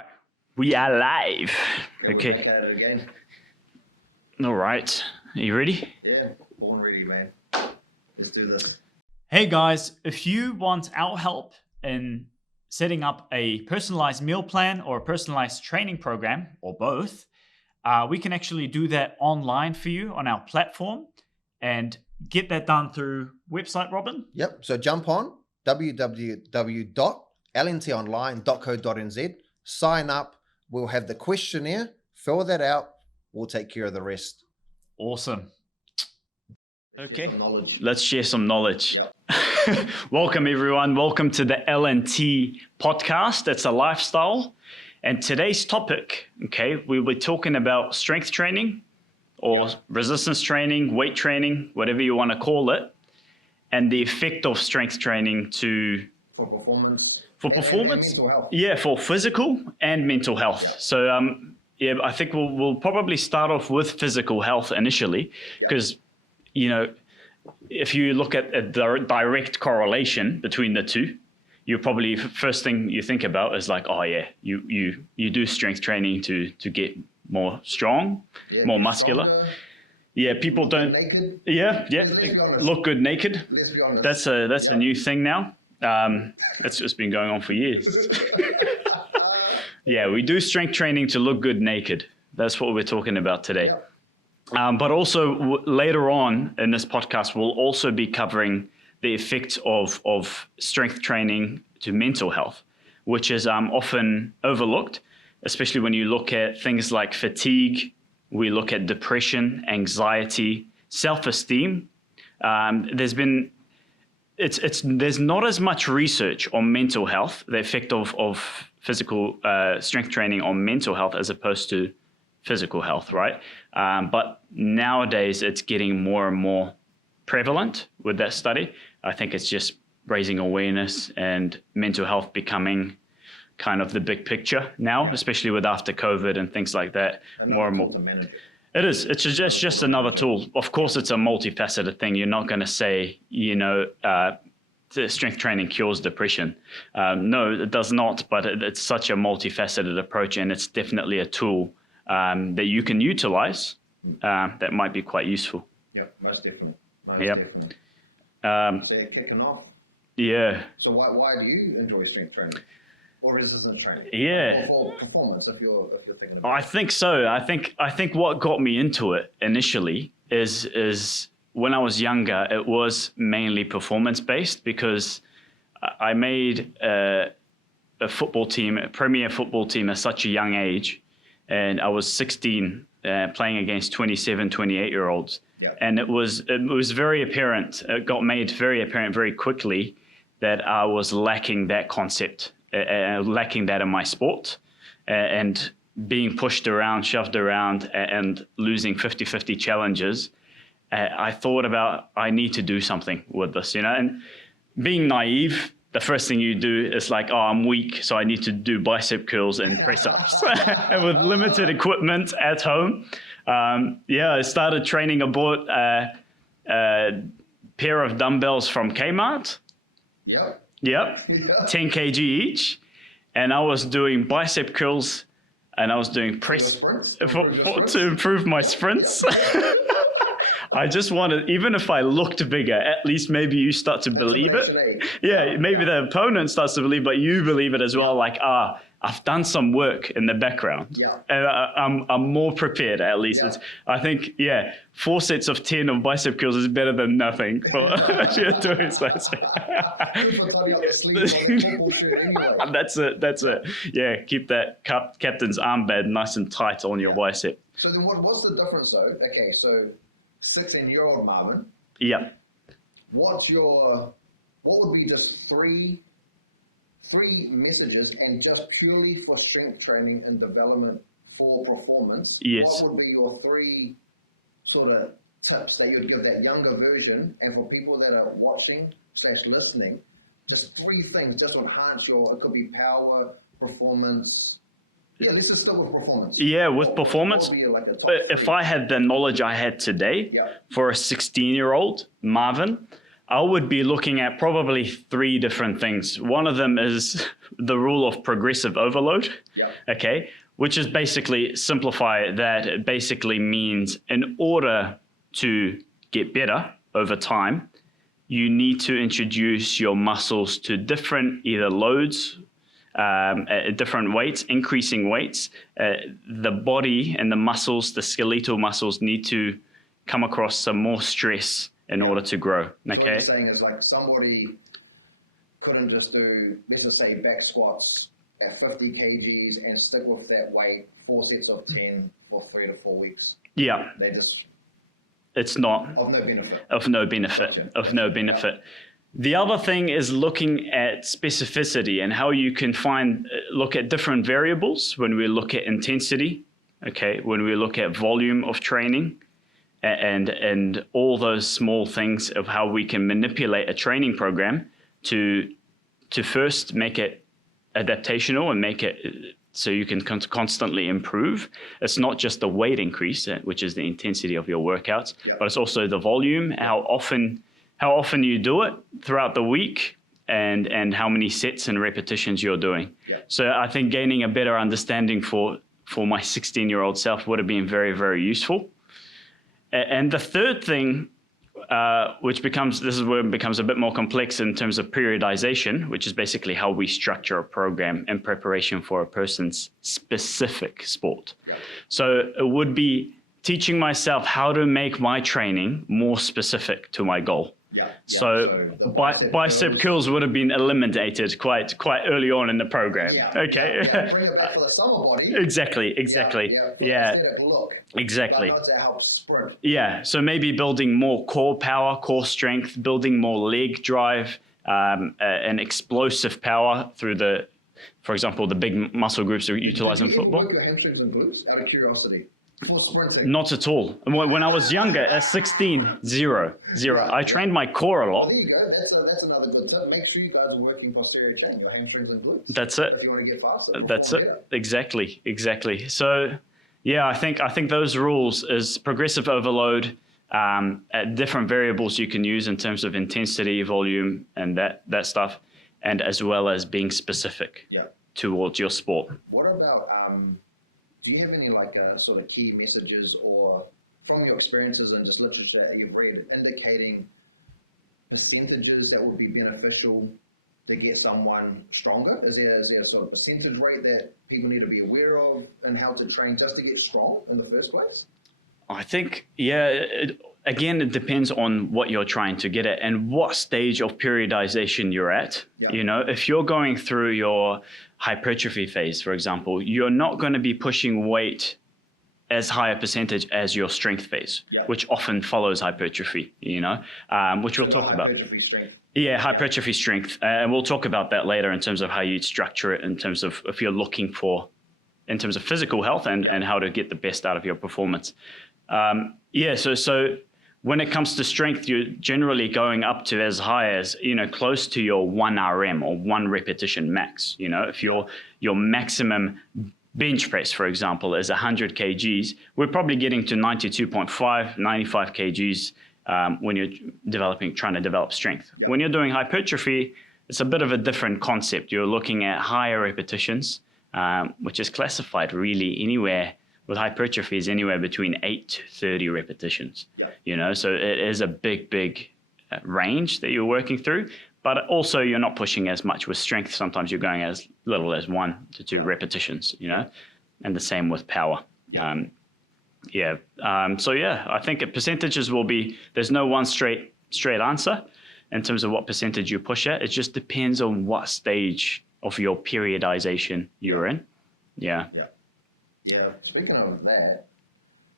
right. We are live. Yeah, okay. We're back at it again. All right. Are you ready? Yeah, born ready, man. Let's do this. Hey guys, if you want our help in setting up a personalized meal plan or a personalized training program, or both, we can actually do that online for you on our platform and get that done through website, Robin. Yep. So jump on www.lntonline.co.nz, sign up. We'll have the questionnaire, fill that out. We'll take care of the rest. Awesome. Okay. Share some knowledge. Let's share some knowledge. Yep. Welcome, everyone. Welcome to the LNT Podcast. It's a lifestyle. And today's topic, okay, we'll be talking about strength training or resistance training, weight training, whatever you want to call it, and the effect of strength training For performance. for performance. And mental health. Yeah, for physical and mental health. Yeah. So, I think we'll probably start off with physical health initially, because, if you look at a direct correlation between the two, you probably first thing you think about is like, oh yeah, you do strength training to get more strong, Yeah, more muscular. stronger, Yeah, people don't. naked. Yeah, Let's be honest. look good naked. Let's be honest. That's a new thing now. It's just been going on for years. Yeah, we do strength training to look good naked. That's what we're talking about today. Yep. But also later on in this podcast, we'll also be covering the effects of strength training to mental health, which is often overlooked, especially when you look at things like fatigue. We look at depression, anxiety, self-esteem. There's not as much research on mental health, the effect of physical strength training on mental health as opposed to physical health, right? But nowadays it's getting more and more prevalent with that study. I think it's just raising awareness and mental health becoming kind of the big picture now, especially with after COVID and things like that. More and more. To manage. It is. It's just another tool. Of course, it's a multifaceted thing. You're not going to say, the strength training cures depression. No, it does not. But it's such a multifaceted approach, and it's definitely a tool that you can utilize that might be quite useful. Yep, most definitely. Yep. Definitely. So you're kicking off. Yeah. So why do you enjoy strength training or resistance training? Yeah. Or for performance, if you're thinking about. I think so. I think what got me into it initially is when I was younger, it was mainly performance based, because I made a football team, a premier football team at such a young age, and I was 16 playing against 27, 28-year-olds. Yeah. And it was very apparent. It got made very apparent very quickly that I was lacking that concept, lacking that in my sport, and being pushed around, shoved around, and losing 50-50 challenges. I thought about, I need to do something with this, and being naive, the first thing you do is like, oh, I'm weak, so I need to do bicep curls and press ups. And with limited equipment at home, I started training. I bought a pair of dumbbells from Kmart. Yep. Yep, 10 kg each. And I was doing bicep curls, and I was doing press sprints? to improve my sprints. I just wanted, even if I looked bigger, at least maybe you start to believe it. Yeah, maybe the opponent starts to believe, but you believe it as well. Like, I've done some work in the background, and I'm more prepared at least. Yeah. I think, 4 sets of 10 of bicep curls is better than nothing for doing so. That's it. Yeah, keep that captain's armband nice and tight on your bicep. So then what's the difference though? Okay, so 16-year-old Marvin. Yeah. What would be just three messages, and just purely for strength training and development for performance? Yes. What would be your 3 sort of tips that you would give that younger version, and for people that are watching/listening, just 3 things just to enhance it could be power, performance. Yeah, let's just start with performance. Yeah, with performance, What would be like a top if 3? I had the knowledge I had today for a 16-year-old Marvin, I would be looking at probably 3 different things. One of them is the rule of progressive overload. Yeah. Okay, which is basically, simplify that, it basically means in order to get better over time, you need to introduce your muscles to different either loads, at different weights, increasing weights. The body and the muscles, the skeletal muscles, need to come across some more stress in order to grow. So what Okay. you're saying is like somebody couldn't just do, let's just say, back squats at 50 kgs and stick with that weight, 4 sets of 10 for 3 to 4 weeks. Yeah, They just it's not of no benefit. of no benefit. Gotcha. Of no benefit. The other thing is looking at specificity and how you can look at different variables when we look at intensity, okay, when we look at volume of training, and all those small things of how we can manipulate a training program to first make it adaptational and make it so you can constantly improve. It's not just the weight increase, which is the intensity of your workouts, but it's also the volume, how often you do it throughout the week, and how many sets and repetitions you're doing. So I think gaining a better understanding for my 16-year-old self would have been very, very useful. And the third thing, this is where it becomes a bit more complex in terms of periodization, which is basically how we structure a program in preparation for a person's specific sport. So it would be teaching myself how to make my training more specific to my goal. So the bicep curls would have been eliminated quite early on in the program. Okay. Bring it back for the summer body. Exactly. Look. Exactly. To help sprint. Yeah. So maybe building more core power, core strength, building more leg drive, and explosive power through for example, the big muscle groups that we utilize in football. Work your hamstrings and glutes out of curiosity. For sprinting. Not at all. When I was younger, at 16, zero. I trained my core a lot. Well, there you go. That's another good tip. Make sure you guys are working posterior chain, your hamstrings and glutes. That's it. If you want to get faster. That's it. Exactly. So, yeah, I think those rules is progressive overload, at different variables you can use in terms of intensity, volume, and that stuff, and as well as being specific towards your sport. What about do you have any sort of key messages or from your experiences and just literature that you've read indicating percentages that would be beneficial to get someone stronger? Is there a sort of percentage rate that people need to be aware of and how to train just to get strong in the first place? I think, again, it depends on what you're trying to get at and what stage of periodization you're at. You know, if you're going through your hypertrophy phase, for example, you're not going to be pushing weight as high a percentage as your strength phase, which often follows hypertrophy, which we'll talk about. Hypertrophy strength. Yeah, hypertrophy strength. And we'll talk about that later in terms of how you structure it, in terms of if you're looking for, in terms of physical health and how to get the best out of your performance. So when it comes to strength, you're generally going up to as high as, close to your 1 RM or 1 repetition max. If your maximum bench press, for example, is 100 kgs, we're probably getting to 92.5, 95 kgs when you're trying to develop strength. When you're doing hypertrophy, it's a bit of a different concept. You're looking at higher repetitions, which is classified really anywhere with hypertrophy is anywhere between 8 to 30 repetitions. So it is a big range that you're working through, but also you're not pushing as much with strength. Sometimes you're going as little as 1 to 2 repetitions, and the same with power. I think percentages will be, there's no one straight answer in terms of what percentage you push at. It just depends on what stage of your periodization you're in. Yeah, speaking of that,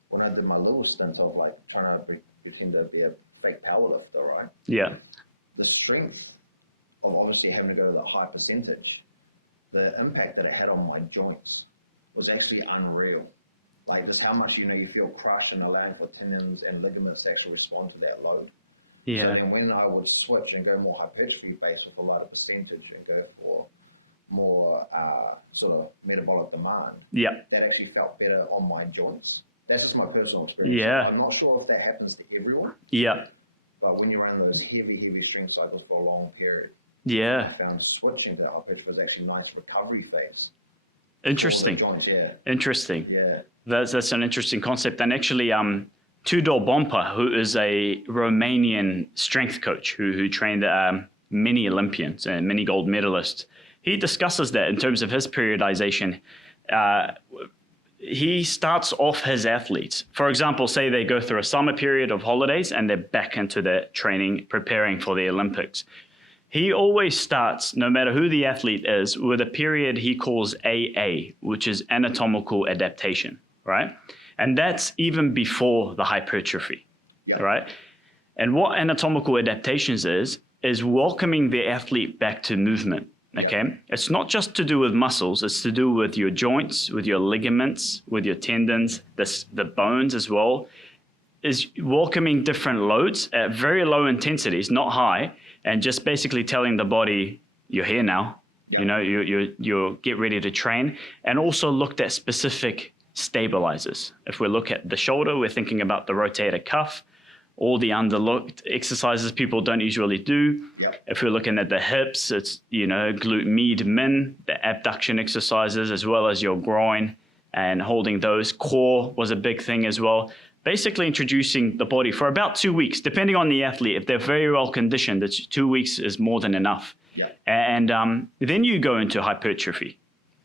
when I did my little stint of trying to pretend to be a fake powerlifter, right? Yeah. The strength of obviously having to go to the high percentage, the impact that it had on my joints was actually unreal. Just how much you feel crushed and allowing for tendons and ligaments to actually respond to that load. Yeah. So then when I would switch and go more hypertrophy based with a lighter percentage and go for more sort of metabolic demand, that actually felt better on my joints. That's just my personal experience. I'm not sure if that happens to everyone. But when you run those heavy strength cycles for a long period, Yeah. I found switching to hypertrophy was actually a nice recovery phase. Interesting. For the joints, yeah. Interesting. Yeah. That's an interesting concept. And actually, Tudor Bompa, who is a Romanian strength coach who trained many Olympians and many gold medalists, he discusses that in terms of his periodization. He starts off his athletes. For example, say they go through a summer period of holidays and they're back into their training, preparing for the Olympics. He always starts, no matter who the athlete is, with a period he calls AA, which is anatomical adaptation, right? And that's even before the hypertrophy, right? And what anatomical adaptations is welcoming the athlete back to movement. Okay, it's not just to do with muscles, it's to do with your joints, with your ligaments, with your tendons, the bones as well. Is welcoming different loads at very low intensities, not high, and just basically telling the body, you're here now. You know, you get ready to train. And also looked at specific stabilizers. If we look at the shoulder, we're thinking about the rotator cuff, all the underlooked exercises people don't usually do. If we're looking at the hips, it's, glute med min, the abduction exercises, as well as your groin and holding those. Core was a big thing as well. Basically introducing the body for about 2 weeks, depending on the athlete. If they're very well conditioned, 2 weeks is more than enough. And then you go into hypertrophy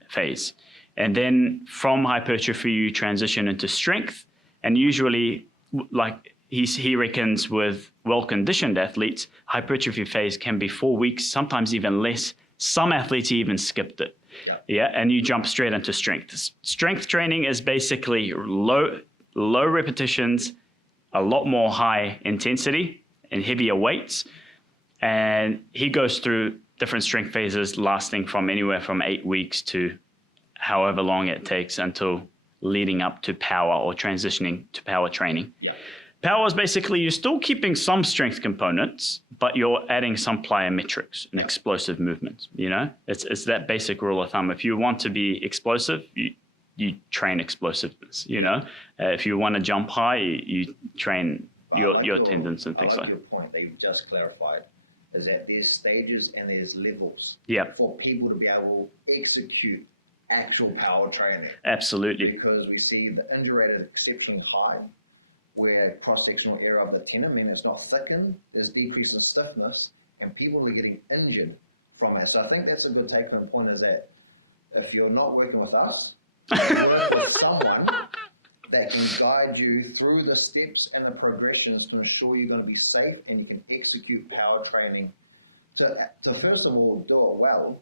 phase. And then from hypertrophy, you transition into strength. And usually, like he reckons with well-conditioned athletes, hypertrophy phase can be 4 weeks, sometimes even less. Some athletes even skipped it. And you jump straight into strength. Strength training is basically low repetitions, a lot more high intensity and heavier weights. And he goes through different strength phases lasting from anywhere from 8 weeks to however long it takes until leading up to power or transitioning to power training. Power is basically you're still keeping some strength components, but you're adding some plyometrics and explosive movements. It's that basic rule of thumb. If you want to be explosive, you train explosiveness. If you want to jump high, you train your tendons and things like that. Your point that you just clarified is that there's stages and there's levels for people to be able to execute actual power training. Absolutely. Because we see the injury rate is exceptionally high, where cross-sectional area of the tendon, meaning it's not thickened, there's decrease in stiffness, and people are getting injured from it. So I think that's a good take-home point, is that if you're not working with us, you're working with someone that can guide you through the steps and the progressions to ensure you're going to be safe and you can execute power training to first of all do it well,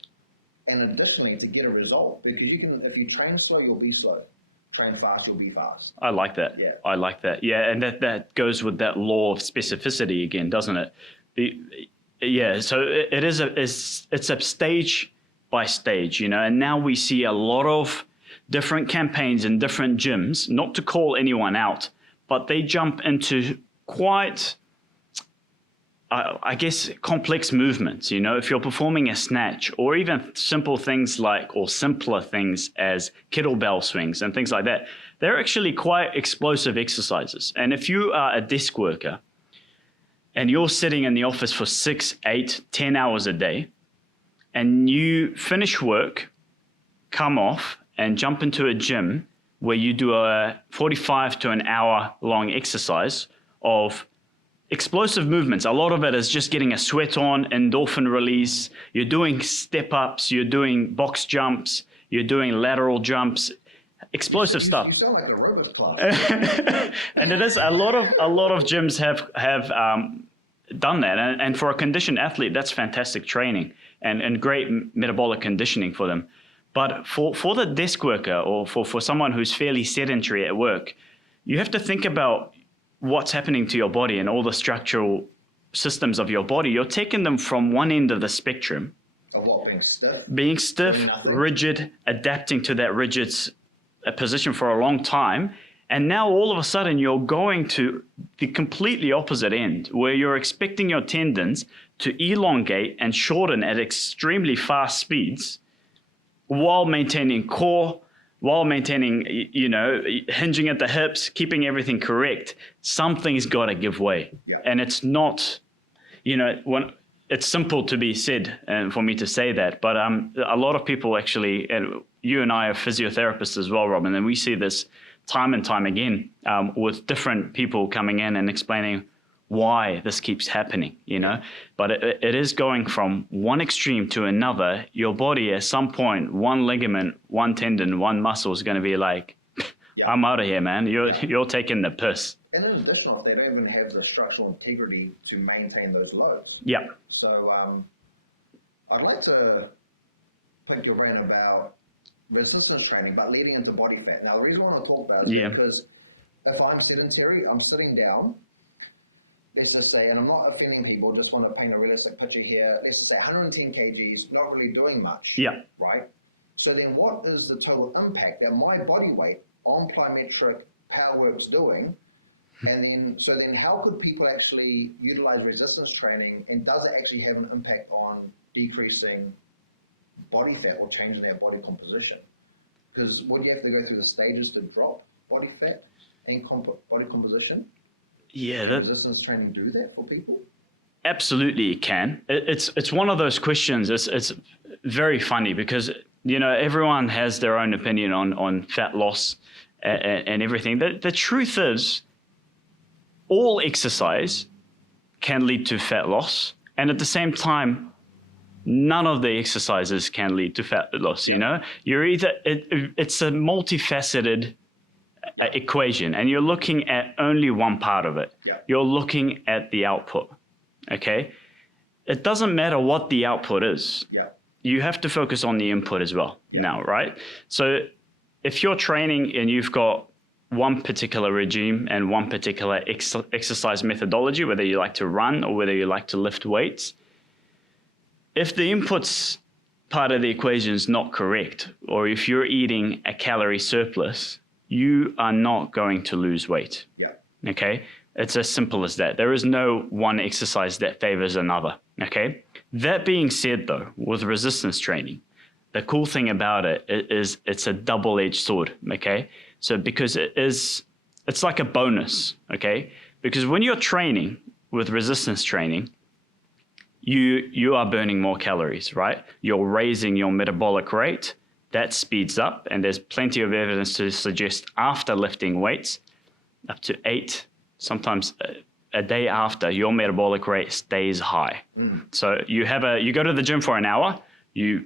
and additionally to get a result. Because you can, if you train slow, you'll be slow. Train fast, you'll be fast. I like that. I like that. And that goes with that law of specificity again, doesn't it? So it's a stage by stage, and now we see a lot of different campaigns in different gyms, not to call anyone out, but they jump into quite, I guess, complex movements. If you're performing a snatch, or even simple things or simpler things as kettlebell swings and things like that, they're actually quite explosive exercises. And if you are a desk worker and you're sitting in the office for 6, 8, 10 hours a day, and you finish work, come off, and jump into a gym where you do a 45 to an hour long exercise of explosive movements. A lot of it is just getting a sweat on, endorphin release. You're doing step ups, you're doing box jumps, you're doing lateral jumps, explosive stuff. You sound like a aerobics class. And it is a lot of gyms have done that. And for a conditioned athlete, that's fantastic training and great metabolic conditioning for them. But for the desk worker, or for someone who's fairly sedentary at work, you have to think about what's happening to your body and all the structural systems of your body. You're taking them from one end of the spectrum. Of what, being stiff, rigid, adapting to that rigid position for a long time. And now all of a sudden you're going to the completely opposite end, where you're expecting your tendons to elongate and shorten at extremely fast speeds, while maintaining core, while maintaining, hinging at the hips, keeping everything correct, something's got to give way. Yeah. And it's not, when it's simple to be said and for me to say that, but a lot of people actually, and you and I are physiotherapists as well, Robin, and we see this time and time again with different people coming in and explaining why this keeps happening, but it is going from one extreme to another. Your body at some point, one ligament, one tendon, one muscle is going to be like, I'm out of here, man. You're taking the piss. And in addition, they don't even have the structural integrity to maintain those loads. Yeah. So I'd like to pick your brain about resistance training, but leading into body fat. Now, the reason I want to talk about it is because if I'm sedentary, I'm sitting down, let's just say, and I'm not offending people, just want to paint a realistic picture here. Let's just say 110 kgs, not really doing much. Yeah. Right? So then what is the total impact that my body weight on plyometric power work's doing? And then how could people actually utilize resistance training, and does it actually have an impact on decreasing body fat or changing their body composition? Because would you have to go through the stages to drop body fat and body composition? Yeah, resistance training do that for people? Absolutely, it can. It's one of those questions. It's very funny because everyone has their own opinion on fat loss and everything. The truth is, all exercise can lead to fat loss, and at the same time, none of the exercises can lead to fat loss. You're either it's a multifaceted equation, and you're looking at only one part of it. Yeah. You're looking at the output. Okay, it doesn't matter what the output is. Yeah. You have to focus on the input as well. Now, right? So if you're training and you've got one particular regime and one particular exercise methodology, whether you like to run or whether you like to lift weights, if the inputs part of the equation is not correct, or if you're eating a calorie surplus, you are not going to lose weight. Yeah. Okay? It's as simple as that. There is no one exercise that favors another. Okay? That being said, though, with resistance training, the cool thing about it is it's a double-edged sword. Okay? So because it's like a bonus. Okay? Because when you're training with resistance training, you are burning more calories, right? You're raising your metabolic rate. That speeds up, and there's plenty of evidence to suggest after lifting weights, up to 8, sometimes a day after, your metabolic rate stays high. So you go to the gym for an hour, you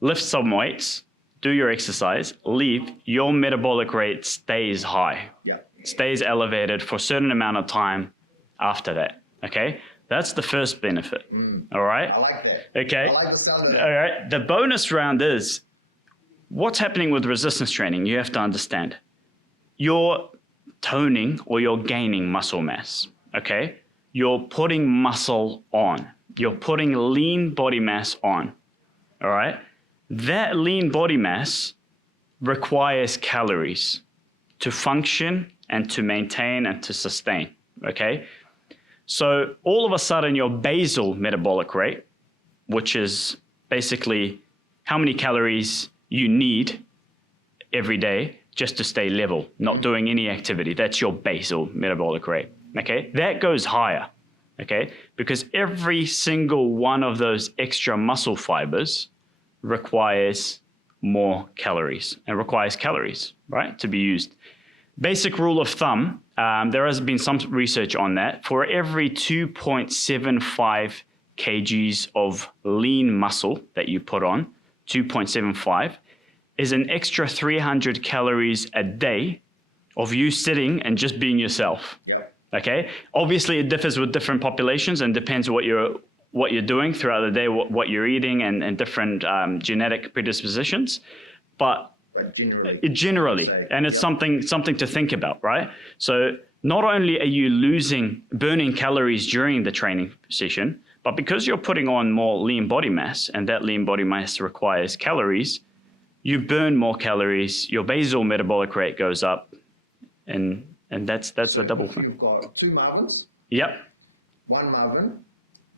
lift some weights, do your exercise, leave, your metabolic rate stays high. Yeah. Stays elevated for a certain amount of time after that. Okay? That's the first benefit. All right? I like that. Okay. I like the sound of that. All right. The bonus round is, what's happening with resistance training, you have to understand. You're toning or you're gaining muscle mass, okay? You're putting muscle on. You're putting lean body mass on, all right? That lean body mass requires calories to function and to maintain and to sustain, okay? So all of a sudden, your basal metabolic rate, which is basically how many calories you need every day just to stay level, not doing any activity. That's your basal metabolic rate, okay? That goes higher, okay? Because every single one of those extra muscle fibers requires more calories and requires calories, right, to be used. Basic rule of thumb, there has been some research on that. For every 2.75 kgs of lean muscle that you put on, 2.75, is an extra 300 calories a day of you sitting and just being yourself. Yep. Okay? Obviously, it differs with different populations and depends what you're doing throughout the day, what you're eating, and different genetic predispositions. But generally, and it's something to think about, right? So not only are you burning calories during the training session, but because you're putting on more lean body mass, and that lean body mass requires calories, you burn more calories, your basal metabolic rate goes up, and that's a double thing. You've got 2 Marvins. Yep. One Marvin,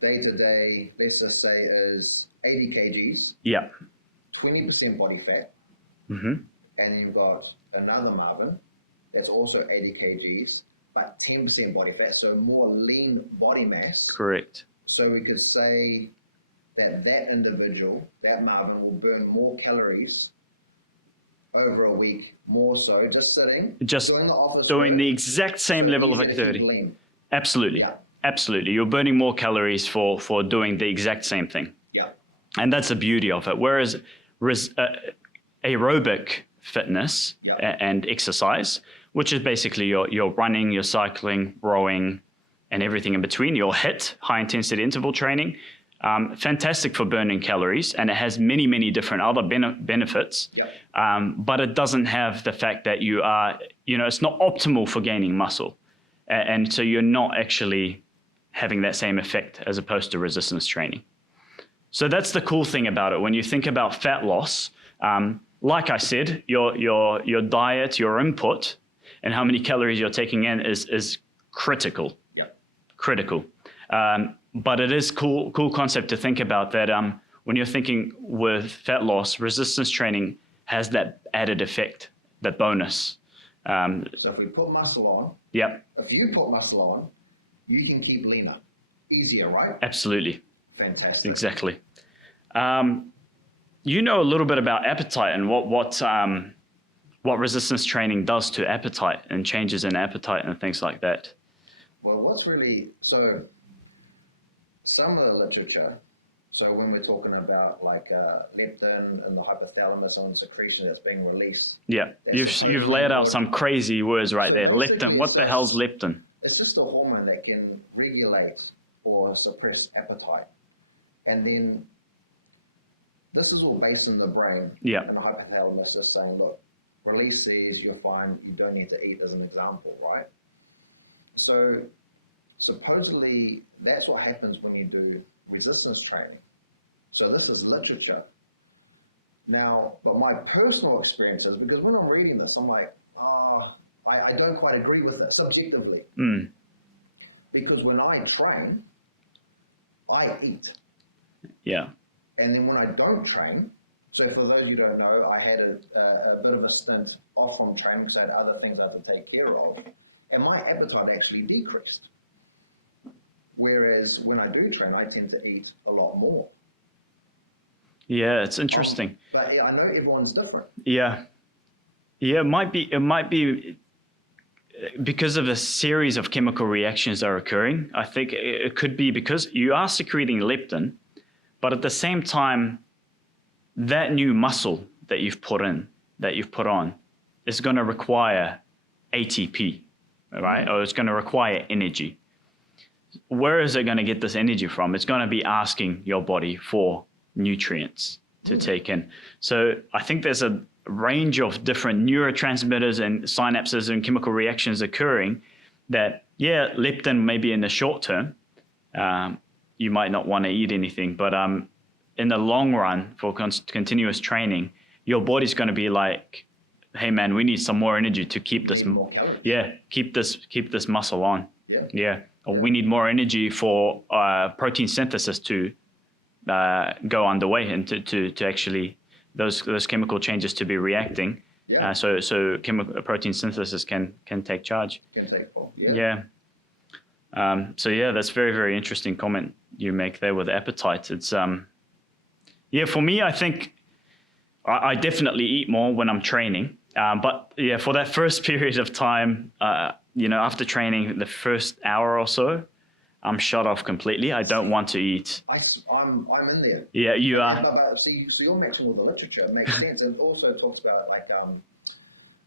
day to day, let's just say, is 80 kgs. Yep. 20% body fat. Mm-hmm. and then you've got another Marvin that's also 80 kgs, but 10% body fat, so more lean body mass. Correct. So we could say that individual, that Marvin, will burn more calories over a week, more so, just sitting, Just doing the office doing work, the exact same so level of easy to keep activity. lean. Absolutely. Yeah. Absolutely. You're burning more calories for doing the exact same thing. Yeah. And that's the beauty of it. Whereas aerobic fitness Yeah. and exercise, which is basically your running, your cycling, rowing, and everything in between, your HIIT, high intensity interval training, fantastic for burning calories, and it has many, many different other benefits. Yeah. But it doesn't have the fact that you are, it's not optimal for gaining muscle. And so you're not actually having that same effect as opposed to resistance training. So that's the cool thing about it. When you think about fat loss, like I said, your diet, your input, and how many calories you're taking in is critical. Yeah. Critical. But it is cool concept to think about that when you're thinking with fat loss, resistance training has that added effect, that bonus. So if we put muscle on, Yep, if you put muscle on, you can keep leaner. Easier, right? absolutely. Fantastic. Exactly. You know a little bit about appetite and what resistance training does to appetite and changes in appetite and things like that. Well, so some of the literature, so when we're talking about like leptin and the hypothalamus and secretion that's being released. Yeah, That's you've laid out some crazy words right So there. basically, Leptin. What the hell's leptin? It's just a hormone that can regulate or suppress appetite. And then this is all based in the brain. Yeah. And the hypothalamus is saying, look, release these, you're fine, you don't need to eat, as an example, right? So supposedly that's what happens when you do resistance training. So this is literature. Now, but my personal experience is, because when I'm reading this, I'm like, I don't quite agree with it subjectively. Mm. Because when I train, I eat. Yeah. And then when I don't train, so for those you don't know, I had a bit of a stint off from training because I had other things I had to take care of. And my appetite actually decreased. Whereas when I do train, I tend to eat a lot more. Yeah, it's interesting. But yeah, I know everyone's different. Yeah. Yeah, it might be because of a series of chemical reactions that are occurring. I think it could be because you are secreting leptin, but at the same time, that new muscle that you've put on, is going to require ATP, right? Or it's going to require energy. Where is it going to get this energy from? It's going to be asking your body for nutrients to take in. So I think there's a range of different neurotransmitters and synapses and chemical reactions occurring that, yeah, leptin maybe in the short term, you might not want to eat anything, but in the long run for continuous training, your body's going to be like, hey man, we need some more energy to keep this, keep this muscle on. Yeah. Or we need more energy for protein synthesis to go underway and to actually those chemical changes to be reacting. Yeah. So protein synthesis can take charge. Can take form. Yeah. So yeah, that's very, very interesting comment you make there with appetite. It's for me, I think I definitely eat more when I'm training. But yeah, for that first period of time, after training, the first hour or so, I'm shut off completely. I don't want to eat. I'm in there. Yeah, you are. So you're matching with the literature. It makes sense. It also talks about like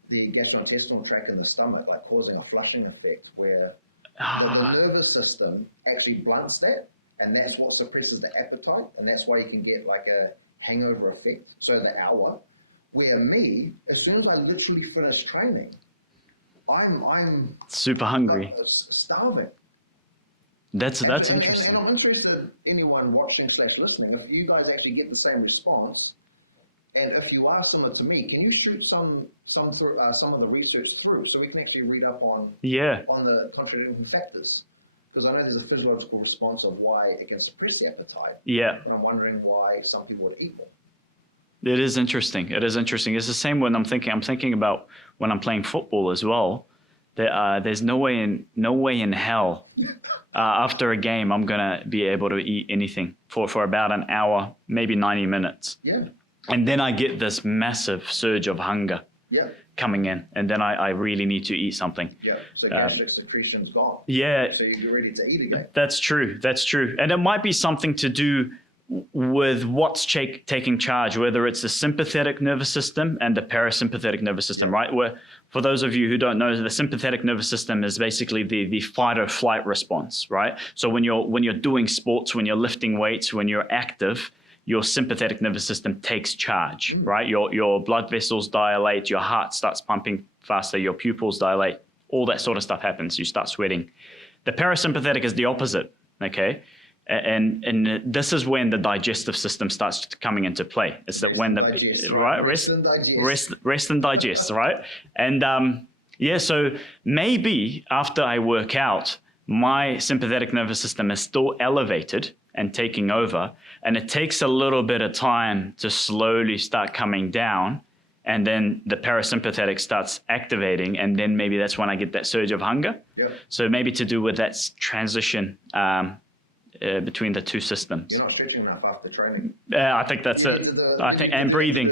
the gastrointestinal tract in the stomach, like causing a flushing effect where the nervous system actually blunts that, and that's what suppresses the appetite, and that's why you can get like a hangover effect. So the hour, where me, as soon as I literally finish training, I'm super hungry, starving. That's interesting. And I'm interested, anyone watching / listening, if you guys actually get the same response, and if you are similar to me, can you shoot some of the research through so we can actually read up on the contributing factors? Because I know there's a physiological response of why it can suppress the appetite. Yeah. And I'm wondering why some people would eat more. It is interesting. It is interesting. It's the same when I'm thinking about when I'm playing football as well. There's no way in hell after a game I'm gonna be able to eat anything for about an hour, maybe 90 minutes. Yeah. And then I get this massive surge of hunger coming in, and then I really need to eat something. Yeah. So gastric secretion's gone. Yeah. So you're ready to eat again. That's true. And it might be something to do with what's taking charge, whether it's the sympathetic nervous system and the parasympathetic nervous system, right? Where, for those of you who don't know, the sympathetic nervous system is basically the fight or flight response, right? So when you're doing sports, when you're lifting weights, when you're active, your sympathetic nervous system takes charge, right? Your blood vessels dilate, your heart starts pumping faster, your pupils dilate, all that sort of stuff happens. You start sweating. The parasympathetic is the opposite, okay? And this is when the digestive system starts coming into play. It's that when the rest and digest, right? And so maybe after I work out, my sympathetic nervous system is still elevated and taking over, and it takes a little bit of time to slowly start coming down, and then the parasympathetic starts activating, and then maybe that's when I get that surge of hunger. Yep. So maybe to do with that transition between the two systems. You're not stretching enough after training. I think that's it. And breathing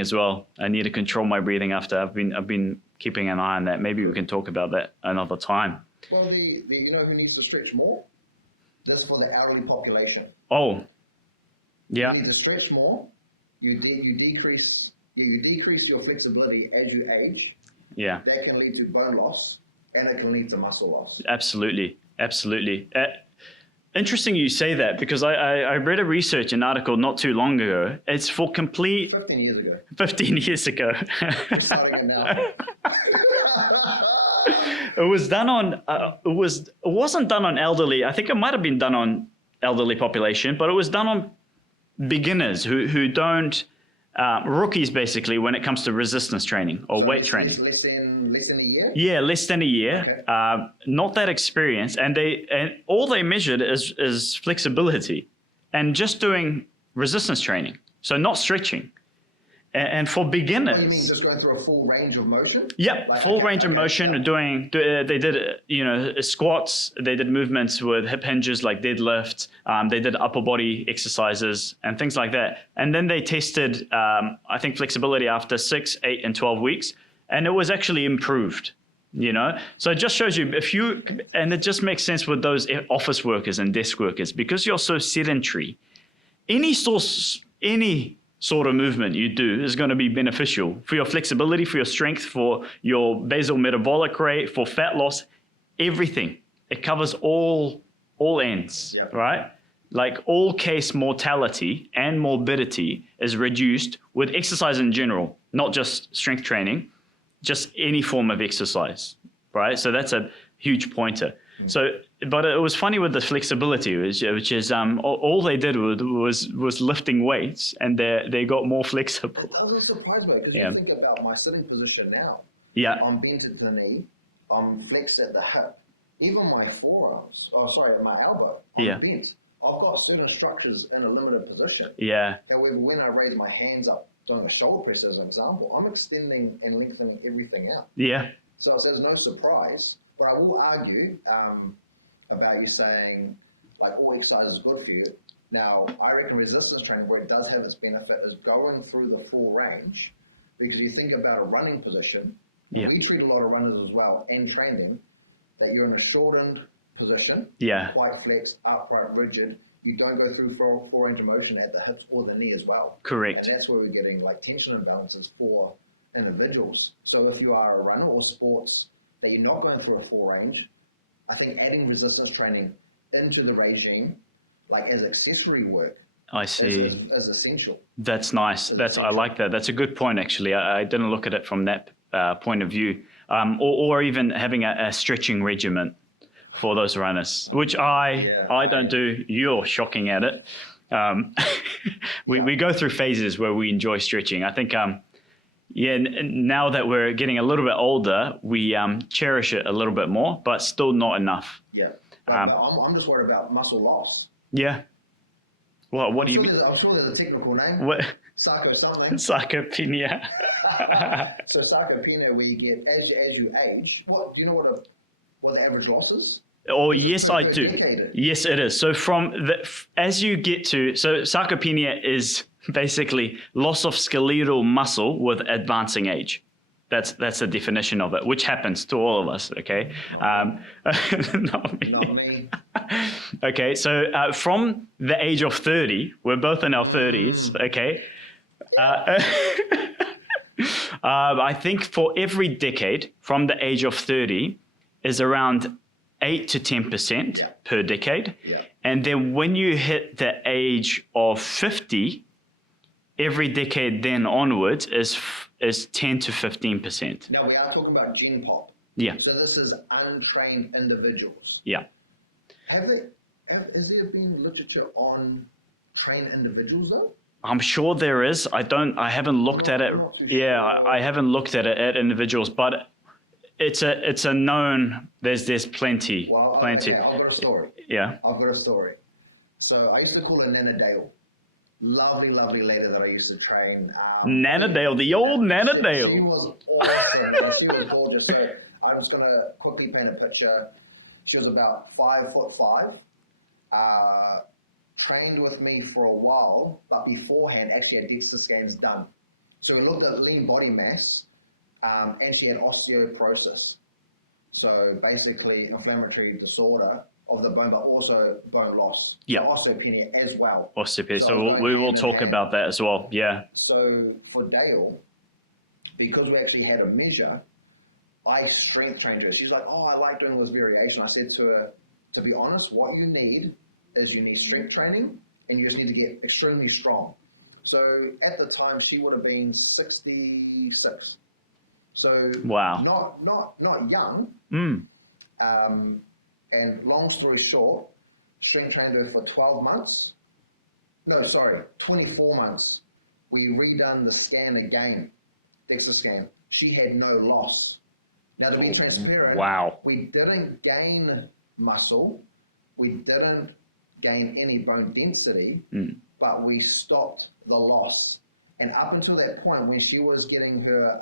as well. I need to control my breathing after. I've been keeping an eye on that. Maybe we can talk about that another time. Well, you know who needs to stretch more? This is for the elderly population. Oh, yeah. You need to stretch more. You decrease your flexibility as you age. Yeah. That can lead to bone loss, and it can lead to muscle loss. Absolutely. Interesting you say that, because I read a research an article not too long ago. It's for complete 15 years ago. 15 years ago. We're starting it now. It was done on. It wasn't done on elderly. I think it might have been done on elderly population, but it was done on beginners who don't rookies basically when it comes to resistance training or weight training. Less than a year. Yeah, less than a year. Okay. Not that experienced, and all they measured is flexibility, and just doing resistance training. So not stretching. And for beginners, You mean just going through a full range of motion? Yep, full range of motion. They did squats. They did movements with hip hinges like deadlifts. They did upper body exercises and things like that. And then they tested, I think, flexibility after 6, 8, and 12 weeks, and it was actually improved. So it just shows you and it just makes sense with those office workers and desk workers, because you're so sedentary. Any sort of movement you do is going to be beneficial for your flexibility, for your strength, for your basal metabolic rate, for fat loss, everything. It covers all ends, right? Like all case mortality and morbidity is reduced with exercise in general, not just strength training, just any form of exercise, right? So that's a huge pointer. So, but it was funny with the flexibility, which is all they did was lifting weights, and they got more flexible. I was surprised by it, because you think about my sitting position now. Yeah. I'm bent at the knee. I'm flexed at the hip. Even my forearms. My elbow. I'm bent. I've got certain structures in a limited position. Yeah. However, when I raise my hands up, doing a shoulder press as an example, I'm extending and lengthening everything out. Yeah. So there's no surprise. But I will argue about you saying, like, all exercise is good for you. Now, I reckon resistance training, where it does have its benefit, is going through the full range. Because you think about a running position, we treat a lot of runners as well and train them, that you're in a shortened position, quite flexed, upright, rigid. You don't go through full range of motion at the hips or the knee as well. Correct. And that's where we're getting like tension imbalances for individuals. So if you are a runner or sports that you're not going through a full range, I think adding resistance training into the regime, like as accessory work, I see, is essential. That's nice. I like that. That's a good point, actually. I didn't look at it from that point of view, or even having a stretching regimen for those runners, which I don't do. You're shocking at it. We go through phases where we enjoy stretching. I think. Now that we're getting a little bit older, we cherish it a little bit more, but still not enough. Yeah. I'm just worried about muscle loss. Yeah. Well, what do you mean? I'm sure there's a technical name. What? Sarco something. Sarcopenia. So sarcopenia, where you get as you age. What do you know? What the average loss is? Oh, yes, I do. Decade. Yes, it is. So as you get to, so sarcopenia is basically loss of skeletal muscle with advancing age. That's the definition of it, which happens to all of us. Okay, not me. Not me. Okay, so from the age of 30, we're both in our 30s. Okay, I think for every decade from the age of 30 is around 8 to 10% per decade. Yeah. And then when you hit the age of 50, every decade then onwards is 10 to 15%. Now we are talking about gen pop. Yeah. So this is untrained individuals. Yeah. Has there been literature on trained individuals though? I'm sure there is. I haven't looked at it. Not too Yeah, sure. I haven't looked at it at individuals, but it's a known. There's plenty. Well, plenty. okay, I've got a story. Yeah. I've got a story. So I used to call her Nana Dale. Lovely lady that I used to train. Nana Dale, the old Nana She Dale. was awesome. She was gorgeous. So I'm just going to quickly paint a picture. She was about 5'5". Trained with me for a while, but beforehand actually had DEXA scans done. So we looked at lean body mass, and she had osteoporosis. So basically inflammatory disorder of the bone, but also bone loss. Yeah. So osteopenia as well. Osteopenia. So So we will hand in talk hand. about that as well. Yeah. So for Dale, because we actually had a measure, I strength trained her. She's like, I like doing this variation. I said to her, to be honest, what you need is you need strength training and you just need to get extremely strong. So at the time, she would have been 66. So Wow. not young. And long story short, strength trained her for 12 months. No, sorry, 24 months. We redone the scan again, DEXA scan. She had no loss. Now, to be transparent, Wow. we didn't gain muscle. We didn't gain any bone density, but we stopped the loss. And up until that point, when she was getting her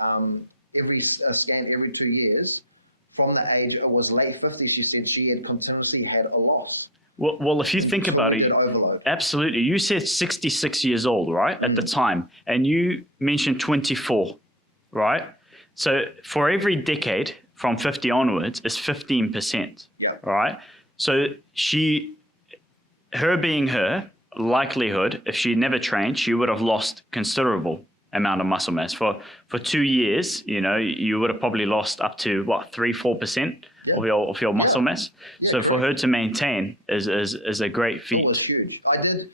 every scan every 2 years, from the age, it was late 50s, she said she had continuously had a loss. Well, if you think about it, Overload. absolutely. You said 66 years old, right, at the time, and you mentioned 24, right? So for every decade from 50 onwards is 15%, Yeah. right? So her being her, likelihood, if she never trained, she would have lost considerable amount of muscle mass. For 2 years, you would have probably lost up to 3-4% of your muscle mass. Yeah, So for her to maintain is a great It was feat. huge. I did.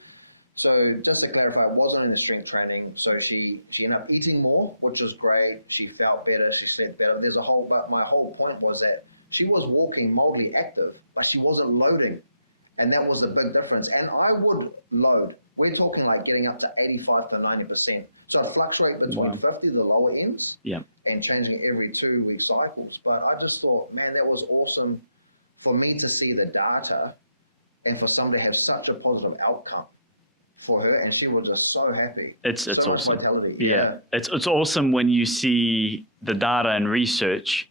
So just to clarify, I wasn't in the strength training. So she ended up eating more, which was great. She felt better. She slept better. But my whole point was that she was walking mildly active, but she wasn't loading. And that was the big difference. And I would load. We're talking like getting up to 85 to 90%. So I fluctuate between 50, the lower ends, and changing every 2 week cycles. But I just thought, man, that was awesome for me to see the data and for somebody to have such a positive outcome for her. And she was just so happy. It's so much awesome. vitality. Yeah. It's awesome when you see the data and research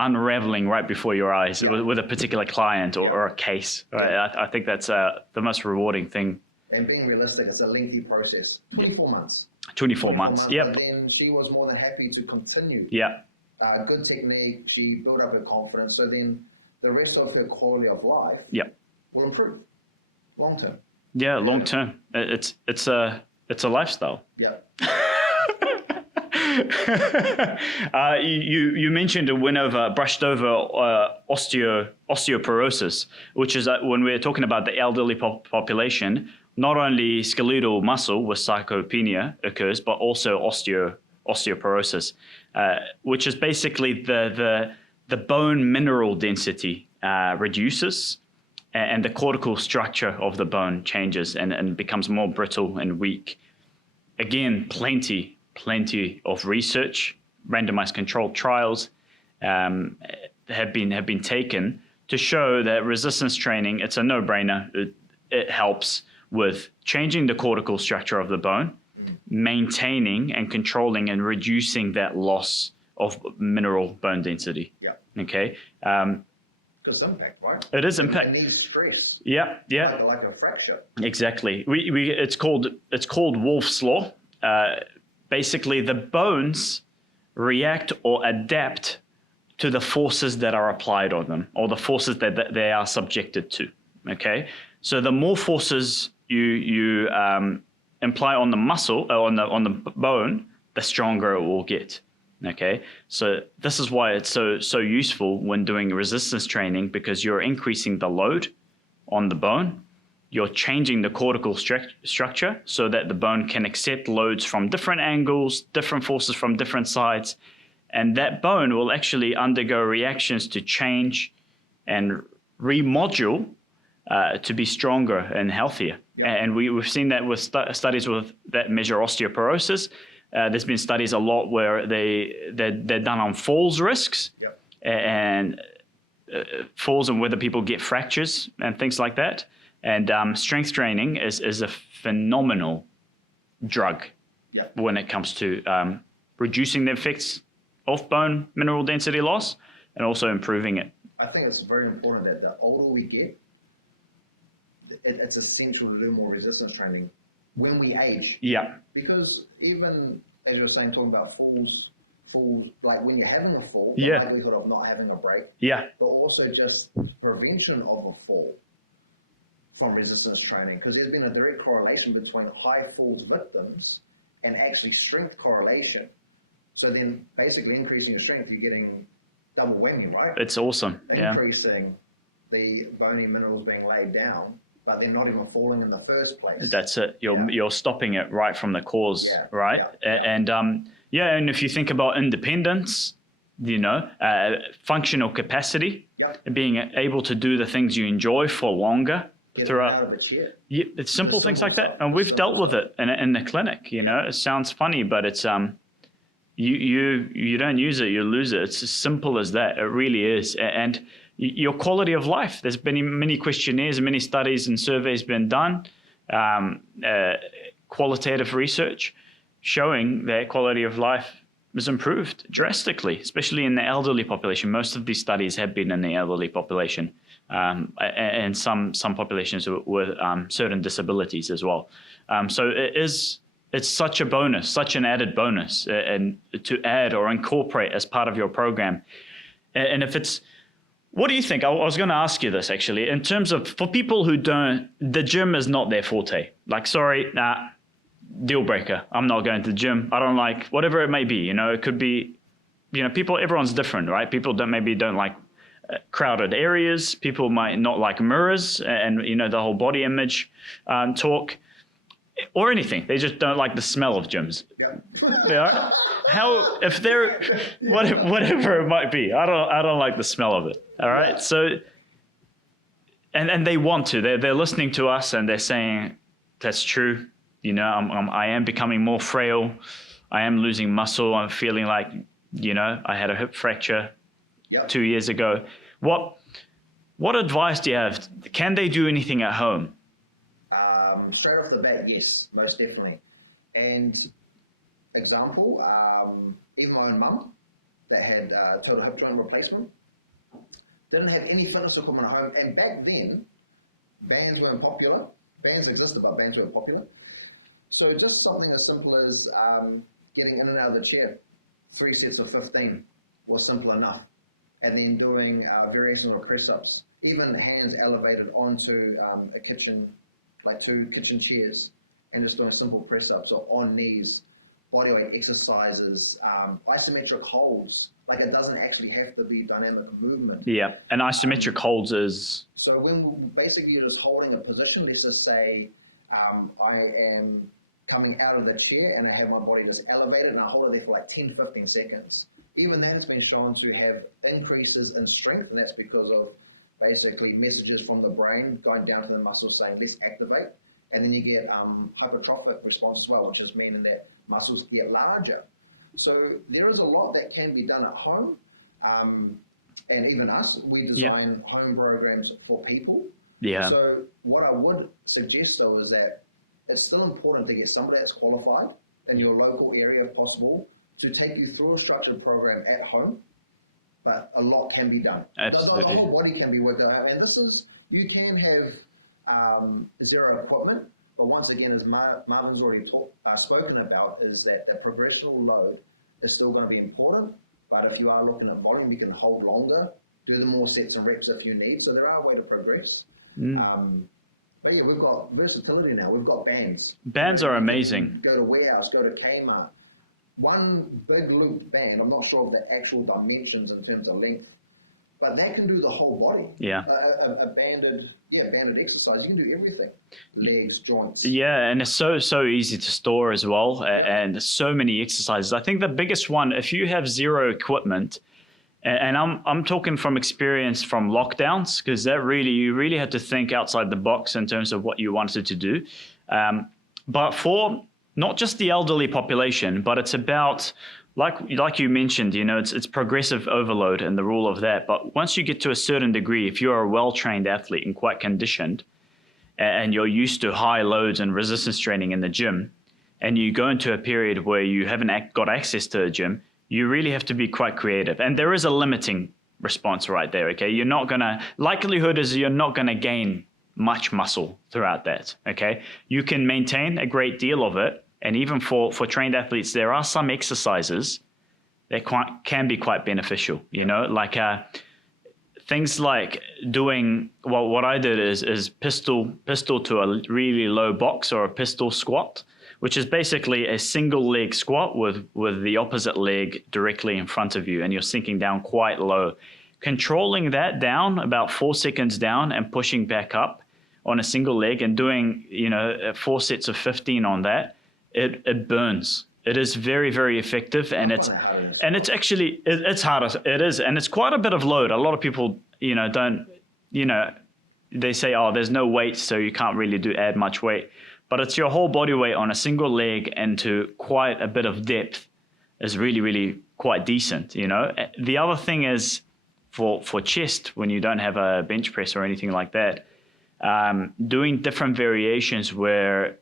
unraveling right before your eyes with a particular client or a case. Right? I think that's the most rewarding thing. And being realistic, it's a lengthy process. 24 months. 24 months. Yep. But then she was more than happy to continue. Yeah. Good technique. She built up her confidence. So then the rest of her quality of life will improve long term. Yeah, long term. It's a lifestyle. Yeah. You mentioned brushed over osteoporosis, which is when we're talking about the elderly population. Not only skeletal muscle with sarcopenia occurs, but also osteoporosis, which is basically the bone mineral density reduces, and the cortical structure of the bone changes and becomes more brittle and weak. Again, plenty of research, randomized controlled trials have been taken to show that resistance training, it's a no-brainer. It helps with changing the cortical structure of the bone maintaining and controlling and reducing that loss of mineral bone density. Yeah. Okay. Because impact, right? It is impact. It needs stress. Yeah. Like a fracture. Exactly. It's called Wolff's Law. Basically, the bones react or adapt to the forces that are applied on them, or the forces that they are subjected to. Okay. So the more forces you imply on the muscle, on the bone, the stronger it will get. Okay, so this is why it's so useful when doing resistance training, because you're increasing the load on the bone, you're changing the cortical structure so that the bone can accept loads from different angles, different forces from different sides, and that bone will actually undergo reactions to change and remodule to be stronger and healthier. Yeah. And we've seen that with studies that measure osteoporosis. There's been studies a lot where they're done on falls risks. Yep. And falls and whether people get fractures and things like that. And strength training is a phenomenal drug. Yep. When it comes to reducing the effects of bone mineral density loss and also improving it. I think it's very important that the older we get, it's essential to do more resistance training when we age. Yeah. Because even, as you were saying, talking about falls, like when you're having a fall, yeah. the likelihood of not having a break. Yeah. But also just prevention of a fall from resistance training. Because there's been a direct correlation between high falls victims and actually strength correlation. So then basically increasing your strength, you're getting double whammy, right? It's awesome. Increasing the bony minerals being laid down, but they're not even falling in the first place. That's it. You're stopping it right from the cause, right? And and if you think about independence, functional capacity, being able to do the things you enjoy for longer throughout. Out of a chair. Yeah, it's simple things like that, and we've dealt with it in the clinic. It sounds funny, but it's you don't use it, you lose it. It's as simple as that. It really is, and your quality of life. There's been many questionnaires, many studies and surveys been done, qualitative research showing that quality of life is improved drastically, especially in the elderly population. Most of these studies have been in the elderly population, and some populations with certain disabilities as well. So it's such a bonus, such an added bonus, and to add or incorporate as part of your program. And if it's, what do you think? I was going to ask you this actually, in terms of, for people who the gym is not their forte. Like, sorry, deal breaker. I'm not going to the gym. I don't like, whatever it may be. It could be, everyone's different, right? People don't like crowded areas. People might not like mirrors and the whole body image talk. Or anything. They just don't like the smell of gyms. Yeah. How, if they're, whatever it might be, I don't like the smell of it. All right. So, and they want to. They're listening to us and they're saying, that's true. I am becoming more frail. I am losing muscle. I'm feeling like, I had a hip fracture 2 years ago. What advice do you have? Can they do anything at home? Straight off the bat, yes, most definitely. And example, even my own mum that had total hip joint replacement didn't have any fitness equipment at home. And back then, bands weren't popular. Bands existed, but bands weren't popular. So just something as simple as getting in and out of the chair, 3 sets of 15 was simple enough. And then doing variations of press-ups, even hands elevated onto a kitchen, like 2 kitchen chairs, and just doing simple press-ups or on knees, bodyweight exercises, isometric holds. Like, it doesn't actually have to be dynamic movement. Yeah, and isometric holds is? So when basically you're just holding a position, let's just say I am coming out of the chair and I have my body just elevated and I hold it there for like 10, 15 seconds. Even that has been shown to have increases in strength, and that's because of basically messages from the brain going down to the muscles saying, let's activate. And then you get hypertrophic response as well, which is meaning that muscles get larger. So there is a lot that can be done at home. And even us, we design home programs for people. Yeah. So what I would suggest though is that it's still important to get somebody that's qualified in your local area if possible to take you through a structured program at home, but a lot can be done. Absolutely. The whole body can be worked out. And you can have zero equipment, but once again, as Marvin's already spoken about, is that the progressional load is still going to be important, but if you are looking at volume, you can hold longer, do the more sets and reps if you need, so there are a way to progress. But yeah, we've got versatility now. We've got bands. Bands are amazing. Go to Warehouse, go to Kmart. One big looped band, I'm not sure of the actual dimensions in terms of length, but that can do the whole body. Yeah. A banded exercise, you can do everything. Legs, joints. Yeah, and it's so easy to store as well, and so many exercises. I think the biggest one, if you have zero equipment, and I'm talking from experience from lockdowns, because you really had to think outside the box in terms of what you wanted to do. But for not just the elderly population, but it's about, like you mentioned, it's progressive overload and the rule of that. But once you get to a certain degree, if you're a well-trained athlete and quite conditioned, and you're used to high loads and resistance training in the gym, and you go into a period where you haven't got access to a gym, you really have to be quite creative. And there is a limiting response right there, okay? Likelihood is you're not going to gain much muscle throughout that, okay? You can maintain a great deal of it. And even for trained athletes, there are some exercises that can be quite beneficial, like things like doing, well, what I did is pistol to a really low box or a pistol squat, which is basically a single leg squat with the opposite leg directly in front of you, and you're sinking down quite low. Controlling that down about 4 seconds down and pushing back up on a single leg and doing 4 sets of 15 on that, it burns. It is very, very effective, and it's actually it's harder. It is, and it's quite a bit of load. A lot of people don't they say, oh, there's no weight, so you can't really add much weight. But it's your whole body weight on a single leg into quite a bit of depth is really, really quite decent, The other thing is for chest, when you don't have a bench press or anything like that, doing different variations where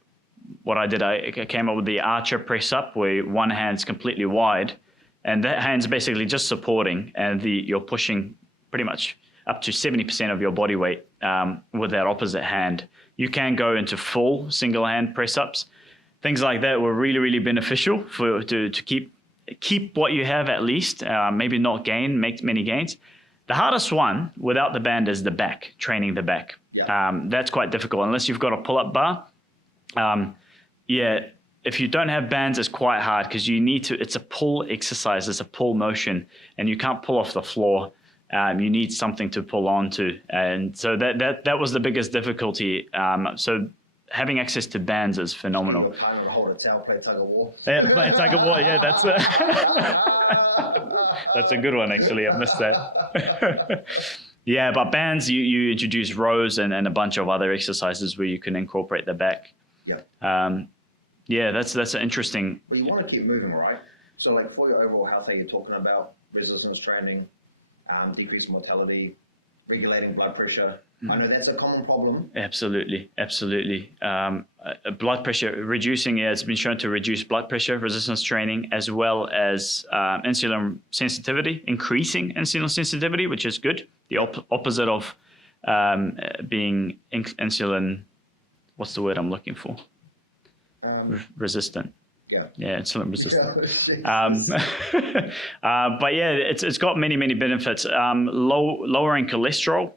what I did, I came up with the archer press up where one hand's completely wide and that hand's basically just supporting, and you're pushing pretty much up to 70% of your body weight with that opposite hand. You can go into full single hand press ups. Things like that were really, really beneficial to keep what you have at least, maybe not make many gains. The hardest one without the band is the back, training the back. Yeah. That's quite difficult unless you've got a pull-up bar. If you don't have bands, it's quite hard because it's a pull exercise, it's a pull motion, and you can't pull off the floor. You need something to pull onto, and so that was the biggest difficulty. So having access to bands is phenomenal. So you're hold a towel, play tug of war. Yeah, play tug of war. Yeah, that's a good one actually. I missed that. Yeah, but bands, you introduce rows and a bunch of other exercises where you can incorporate the back. Yeah. That's interesting. But you want to keep moving, right? So like for your overall health, you're talking about resistance training, decreased mortality, regulating blood pressure. I know that's a common problem. Absolutely. Blood pressure reducing, it's been shown to reduce blood pressure, resistance training, as well as insulin sensitivity, increasing insulin sensitivity, which is good. The opposite of being insulin, what's the word I'm looking for? Resistant. Yeah, insulin resistant. But yeah, it's got many benefits. Lowering cholesterol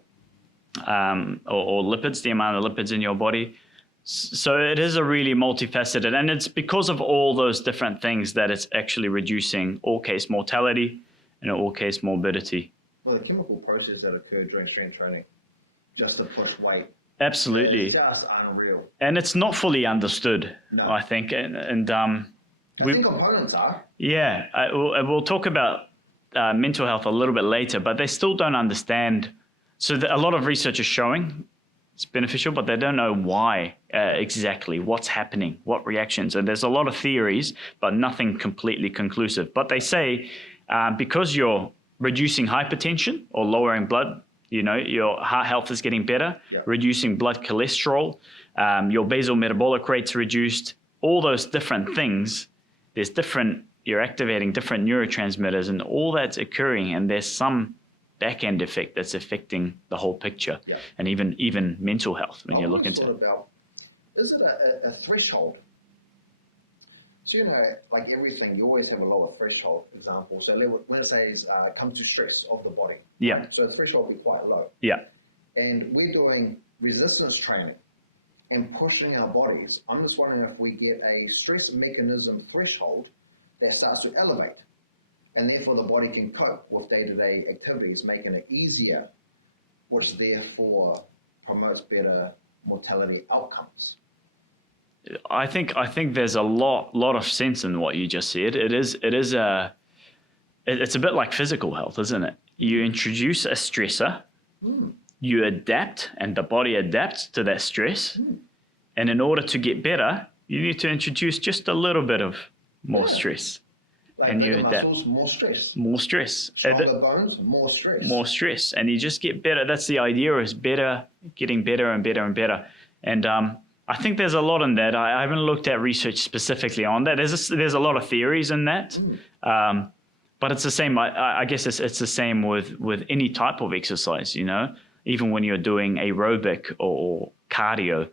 or lipids, the amount of lipids in your body. So it is a really multifaceted, and it's because of all those different things that it's actually reducing all-case mortality and all-case morbidity. Well, the chemical process that occurred during strength training, just to push weight. Absolutely. It's just unreal. And it's not fully understood, no. I think. I think components are. Yeah. We'll talk about mental health a little bit later, but they still don't understand. So a lot of research is showing it's beneficial, but they don't know why exactly, what's happening, what reactions. And there's a lot of theories, but nothing completely conclusive. But they say because you're reducing hypertension or lowering blood Your heart health is getting better, Yeah. reducing blood cholesterol, your basal metabolic rate's reduced, all those different things. You're activating different neurotransmitters and all that's occurring, and there's some back-end effect that's affecting the whole picture, Yeah. and even mental health when you look into it. About, is it a threshold? So, like everything, you always have a lower threshold example. So let's say it's come to stress of the body. Yeah, So the threshold will be quite low. yeah, And we're doing resistance training and pushing our bodies. I'm just wondering if we get a stress mechanism threshold that starts to elevate. And therefore the body can cope with day-to-day activities, making it easier, which therefore promotes better mortality outcomes. I think there's a lot of sense in what you just said. It's a bit like physical health, isn't it? You introduce a stressor, you adapt, and the body adapts to that stress. And in order to get better, you need to introduce just a little bit of more stress. Like And you bigger adapt. muscles, more stress. More stress. Stronger bones, more stress. More stress, and you just get better. That's the idea, is better, getting better and better and better. And I think there's a lot in that. I haven't looked at research specifically on that. There's a lot of theories in that, but it's the same. I guess it's the same with any type of exercise. Even when you're doing aerobic or cardio,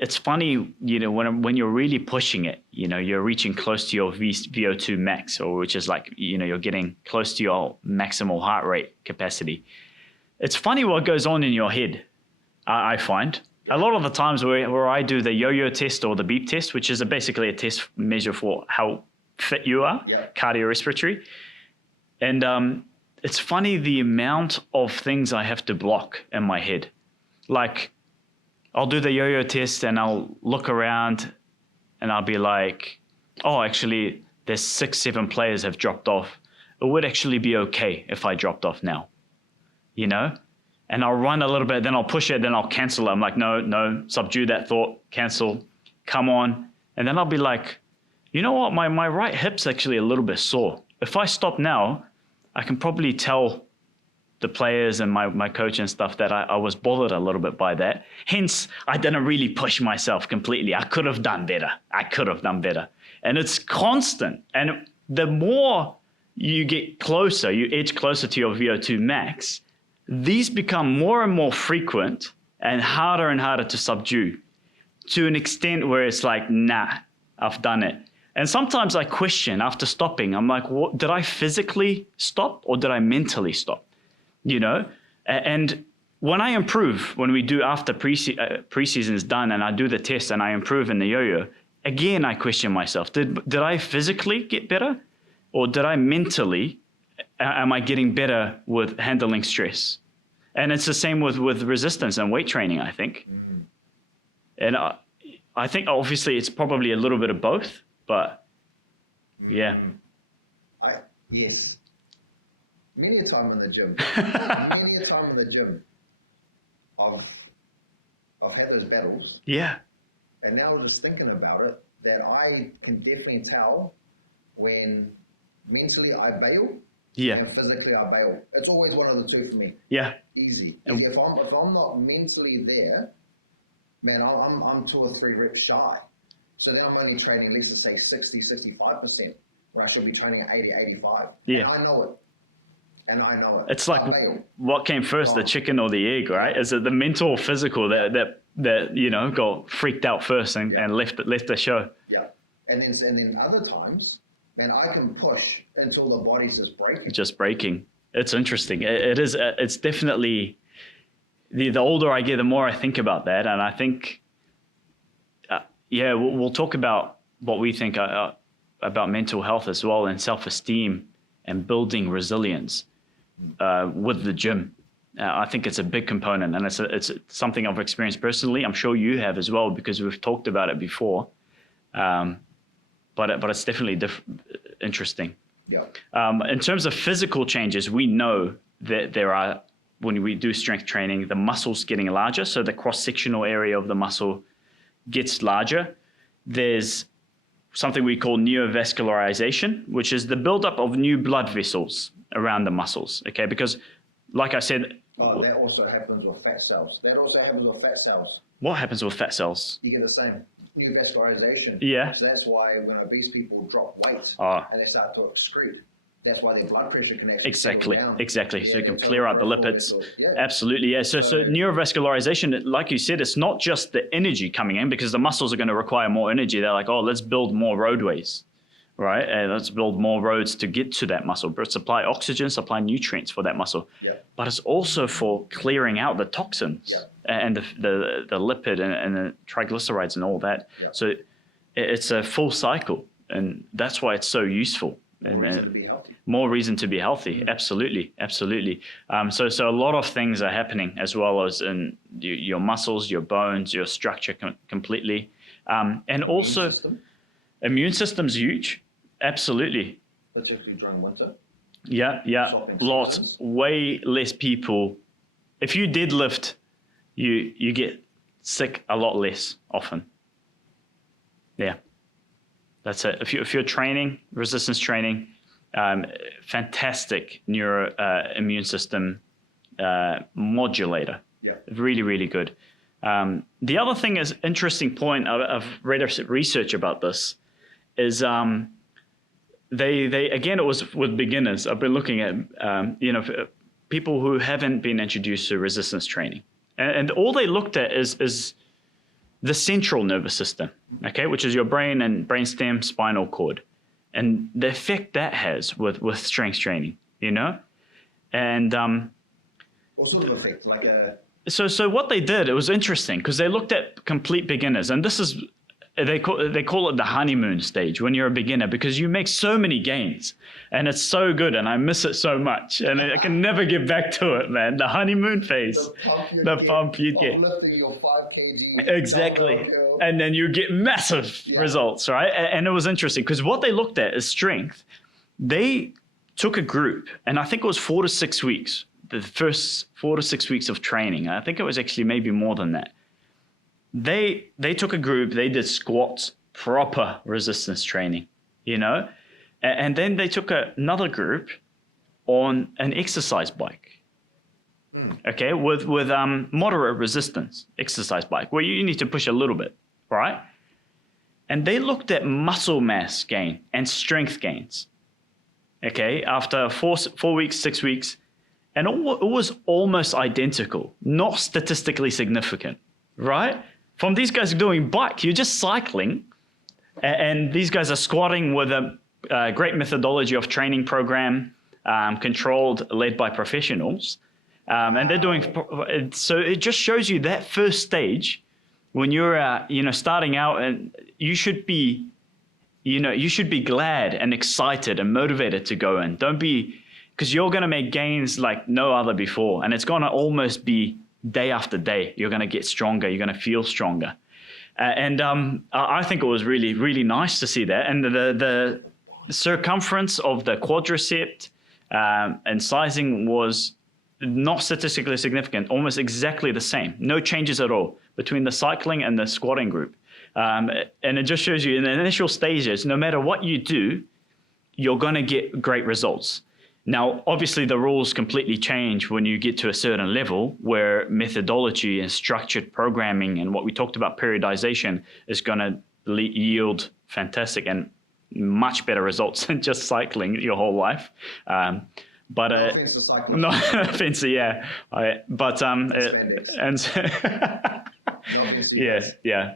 it's funny. When you're really pushing it, you're reaching close to your VO2 max, or which is like you're getting close to your maximal heart rate capacity. It's funny what goes on in your head. I find. A lot of the times where I do the yo-yo test or the beep test, which is basically a test measure for how fit you are, cardiorespiratory. And it's funny the amount of things I have to block in my head. Like, I'll do the yo-yo test and I'll look around and I'll be like, oh, actually, there's 6-7 players have dropped off. It would actually be okay if I dropped off now, And I'll run a little bit, then I'll push it, then I'll cancel it. I'm like, no, subdue that thought, cancel, come on. And then I'll be like, you know what, my right hip's actually a little bit sore. If I stop now, I can probably tell the players and my coach and stuff that I was bothered a little bit by that. Hence, I didn't really push myself completely. I could have done better. And it's constant. And the more you get closer, you edge closer to your VO2 max, these become more and more frequent and harder to subdue, to an extent where it's like, nah, I've done it. And sometimes I question after stopping, I'm like, what, did I physically stop or did I mentally stop? And when I improve, when we do after preseason is done and I do the test and I improve in the yo-yo, again, I question myself, did I physically get better or did I mentally, am I getting better with handling stress? And it's the same with resistance and weight training, I think. And I think obviously it's probably a little bit of both, but yeah. Yes. Many a time in the gym. I've had those battles. Yeah. And now just thinking about it, that I can definitely tell when mentally I bail. Yeah. And physically I bail. It's always one of the two for me. Yeah. Easy. If I'm not mentally there, man, I'm 2 or 3 reps shy. So then I'm only training, let's just say 60, 65%, where I should be training at 80, 85. Yeah. And I know it. It's like, what came first, the chicken or the egg, right? Is it the mental or physical that got freaked out first and left the show? Yeah. And then other times, man, I can push until the body's just breaking. It's interesting. It's definitely, the older I get, the more I think about that. And I think, we'll talk about what we think about mental health as well, and self-esteem and building resilience with the gym. I think it's a big component, and it's something I've experienced personally. I'm sure you have as well, because we've talked about it before. But it's definitely interesting. Yeah. In terms of physical changes, we know that there are, when we do strength training, the muscle's getting larger, so the cross-sectional area of the muscle gets larger. There's something we call neovascularization, which is the buildup of new blood vessels around the muscles, okay? Because like I said, Oh, that also happens with fat cells. what happens with fat cells? You get the same new vascularization. Yeah. So that's why when obese people drop weight Oh. and they start to excrete, that's why their blood pressure can actually Exactly, settle down. exactly. So you can it's clear all out the blood lipids. vessels. Yeah. Absolutely, yeah. So neurovascularization, like you said, it's not just the energy coming in, because the muscles are going to require more energy. They're like, oh, let's build more roadways, right? And let's build more roads to get to that muscle, but supply oxygen, supply nutrients for that muscle. Yeah. But it's also for clearing out the toxins and the lipid and the triglycerides and all that. Yeah. So it's a full cycle, and that's why it's so useful. More reason to be healthy. More reason to be healthy. Absolutely, absolutely. So a lot of things are happening, as well as in your muscles, your bones, your structure completely, and also immune system's huge. Absolutely. Particularly during winter. Yeah. Shopping Lots, seasons. way less people. If you deadlift, you get sick a lot less often. Yeah. That's it. If you're training, resistance training, fantastic immune system modulator. Yeah. Really, really good. The other thing is interesting point. I've read research about this. Is they again, it was with beginners. I've been looking at people who haven't been introduced to resistance training, and all they looked at is the central nervous system, okay, which is your brain and brainstem, spinal cord, and the effect that has with strength training, and What sort of effect? Like a so what they did, it was interesting because they looked at complete beginners, and this is they call it the honeymoon stage when you're a beginner, because you make so many gains and it's so good, and I miss it so much, and I can never get back to it, man. The honeymoon phase, the pump you get. lifting your 5 kg. Exactly. dumbbell. And then you get massive results, right? And it was interesting because what they looked at is strength. They took a group, and I think it was 4 to 6 weeks, the first 4 to 6 weeks of training. I think it was actually maybe more than that. They took a group, they did squats, proper resistance training, and then they took another group on an exercise bike. Okay, with moderate resistance exercise bike, where you need to push a little bit, right? And they looked at muscle mass gain and strength gains. Okay, after 4 weeks, 6 weeks, and it was almost identical, not statistically significant, right? From these guys doing bike, you're just cycling, and these guys are squatting with a great methodology of training program, controlled, led by professionals. And they're doing, so it just shows you that first stage when you're, starting out, and you should be glad and excited and motivated to go in. Don't be, because you're going to make gains like no other before. And it's going to almost be day after day. You're going to get stronger. You're going to feel stronger. And I think it was really, really nice to see that. And the circumference of the quadricep and sizing was not statistically significant, almost exactly the same. No changes at all between the cycling and the squatting group. And it just shows you in the initial stages, no matter what you do, you're going to get great results. Now, obviously, the rules completely change when you get to a certain level where methodology and structured programming and what we talked about, periodization, is going to yield fantastic and much better results than just cycling your whole life. But No offense to cycling. no offense, yeah. Yeah.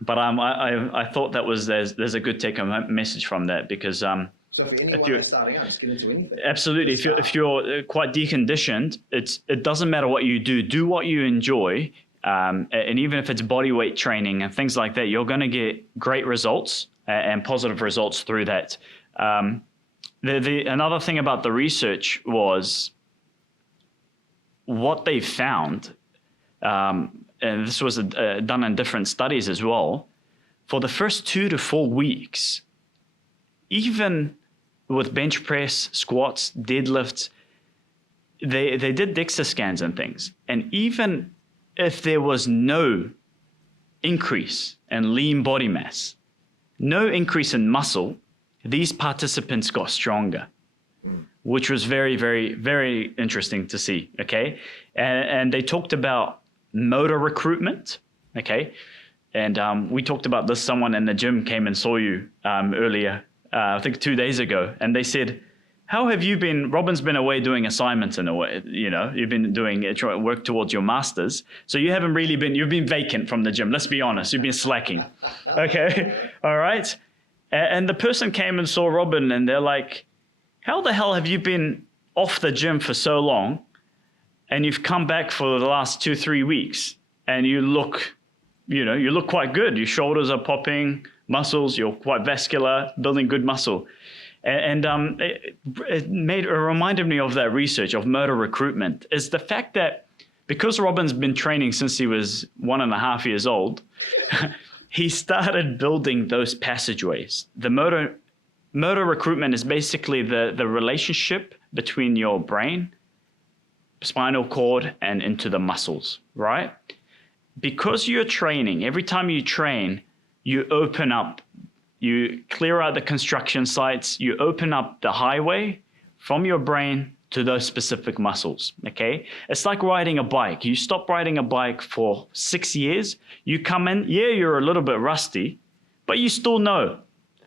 But I thought that was there's a good take-home message from that, because So for anyone that's starting out, just get into anything. absolutely, if you're quite deconditioned, it doesn't matter what you do. Do what you enjoy, and even if it's body weight training and things like that, you're going to get great results and positive results through that. Another thing about the research was what they found, and this was done in different studies as well. For the first 2 to 4 weeks, even with bench press, squats, deadlifts, they did DEXA scans and things. And even if there was no increase in lean body mass, no increase in muscle, these participants got stronger. which was very, very, very interesting to see. Okay. And they talked about motor recruitment. Okay. And we talked about this. Someone in the gym came and saw you earlier, I think 2 days ago. And they said, how have you been? Robin's been away doing assignments in a way, you've been doing work towards your masters. So you haven't really you've been vacant from the gym. Let's be honest. You've been slacking. Okay. All right. And the person came and saw Robin and they're like, how the hell have you been off the gym for so long? And you've come back for the last 2-3 weeks and you look quite good. Your shoulders are popping, muscles, you're quite vascular, building good muscle. And it reminded me of that research of motor recruitment, is the fact that because Robin's been training since he was 1.5 years old, he started building those passageways. The motor recruitment is basically the relationship between your brain, spinal cord, and into the muscles, right? Because you're training, every time you train, you open up, you clear out the construction sites, you open up the highway from your brain to those specific muscles, okay? It's like riding a bike. You stop riding a bike for 6 years, you come in, you're a little bit rusty, but you still know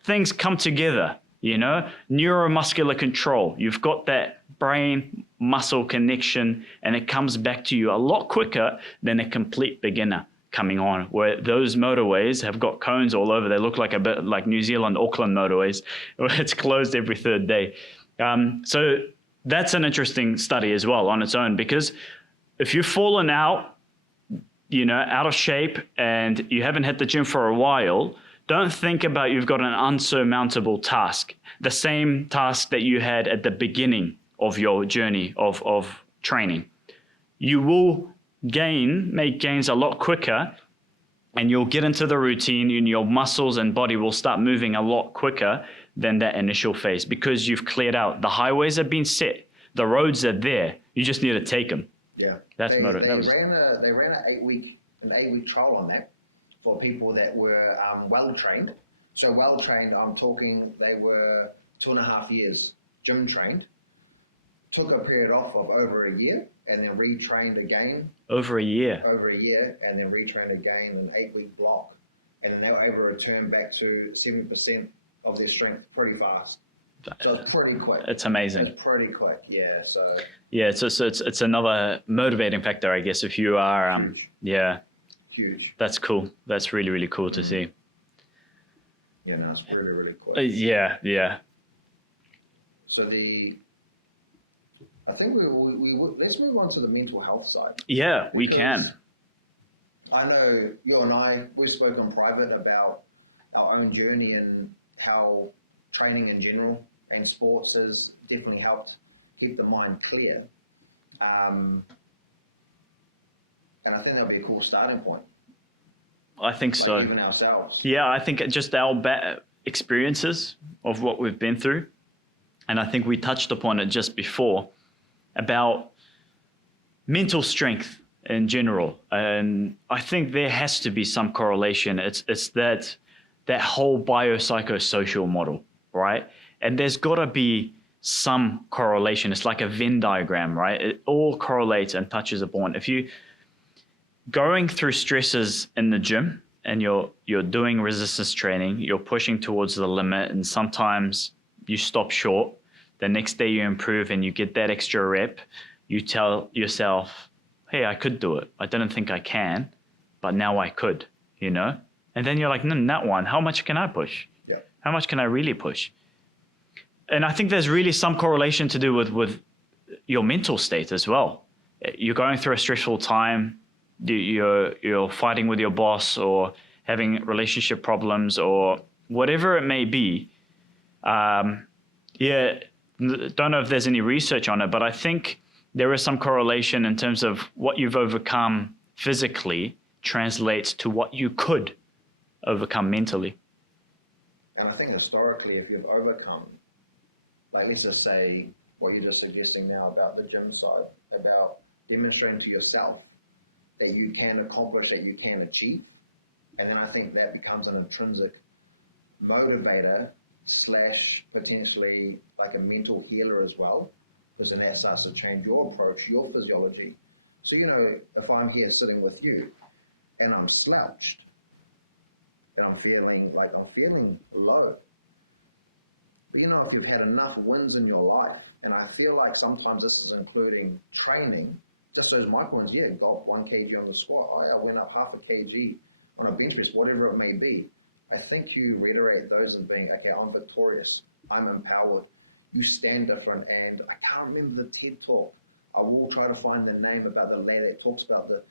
things come together, neuromuscular control. You've got that brain muscle connection and it comes back to you a lot quicker than a complete beginner coming on, where those motorways have got cones all over. They look like a bit like New Zealand, Auckland motorways, where it's closed every third day. So that's an interesting study as well on its own, because if you've fallen out, out of shape and you haven't hit the gym for a while, don't think about you've got an unsurmountable task, the same task that you had at the beginning of your journey of training. You will make gains a lot quicker, and you'll get into the routine and your muscles and body will start moving a lot quicker than that initial phase, because you've cleared out. The highways have been set. The roads are there. You just need to take them. Yeah. That's They motor. ran an 8-week trial on that for people that were well trained. So well trained, I'm talking they were 2.5 years gym trained. Took a period off of over a year and then retrained again. Over a year And then retrained again in an 8-week block. And then they were able to return back to 70% of their strength pretty fast. So it's pretty quick. It's amazing. It's pretty quick, yeah. So it's another motivating factor, I guess, if you are huge. That's cool. That's really, really cool to see. Yeah, no, it's really, really cool. Yeah. So I think we let's move on to the mental health side. Yeah, we can. I know you and I, we've spoken private about our own journey and how training in general and sports has definitely helped keep the mind clear. And I think that'll be a cool starting point. I think so. Even ourselves. Yeah, I think just our experiences of what we've been through. And I think we touched upon it just before about mental strength in general. And I think there has to be some correlation. It's that whole biopsychosocial model, right? And there's got to be some correlation. It's like a Venn diagram, right? It all correlates and touches upon. If you going through stresses in the gym and you're doing resistance training, you're pushing towards the limit, and sometimes you stop short. The next day you improve and you get that extra rep. You tell yourself, hey, I could do it. I didn't think I can, but now I could, And then you're like, no, that one, how much can I push? Yeah. How much can I really push? And I think there's really some correlation to do with your mental state as well. You're going through a stressful time. You're fighting with your boss or having relationship problems or whatever it may be. Don't know if there's any research on it, but I think there is some correlation in terms of what you've overcome physically translates to what you could overcome mentally. And I think historically, if you've overcome, like let's just say what you're just suggesting now about the gym side, about demonstrating to yourself that you can accomplish, that you can achieve, and then I think that becomes an intrinsic motivator / potentially like a mental healer as well, because then that starts to change your approach, your physiology. So, if I'm here sitting with you and I'm slouched and I'm feeling low, but if you've had enough wins in your life, and I feel like sometimes this is including training, just those micro ones, got 1 kg on the squat, I went up half a kg on a bench press, whatever it may be. I think you reiterate those as being, okay, I'm victorious, I'm empowered, you stand different. And I can't remember the TED talk. I will try to find the name about the lady that talks about the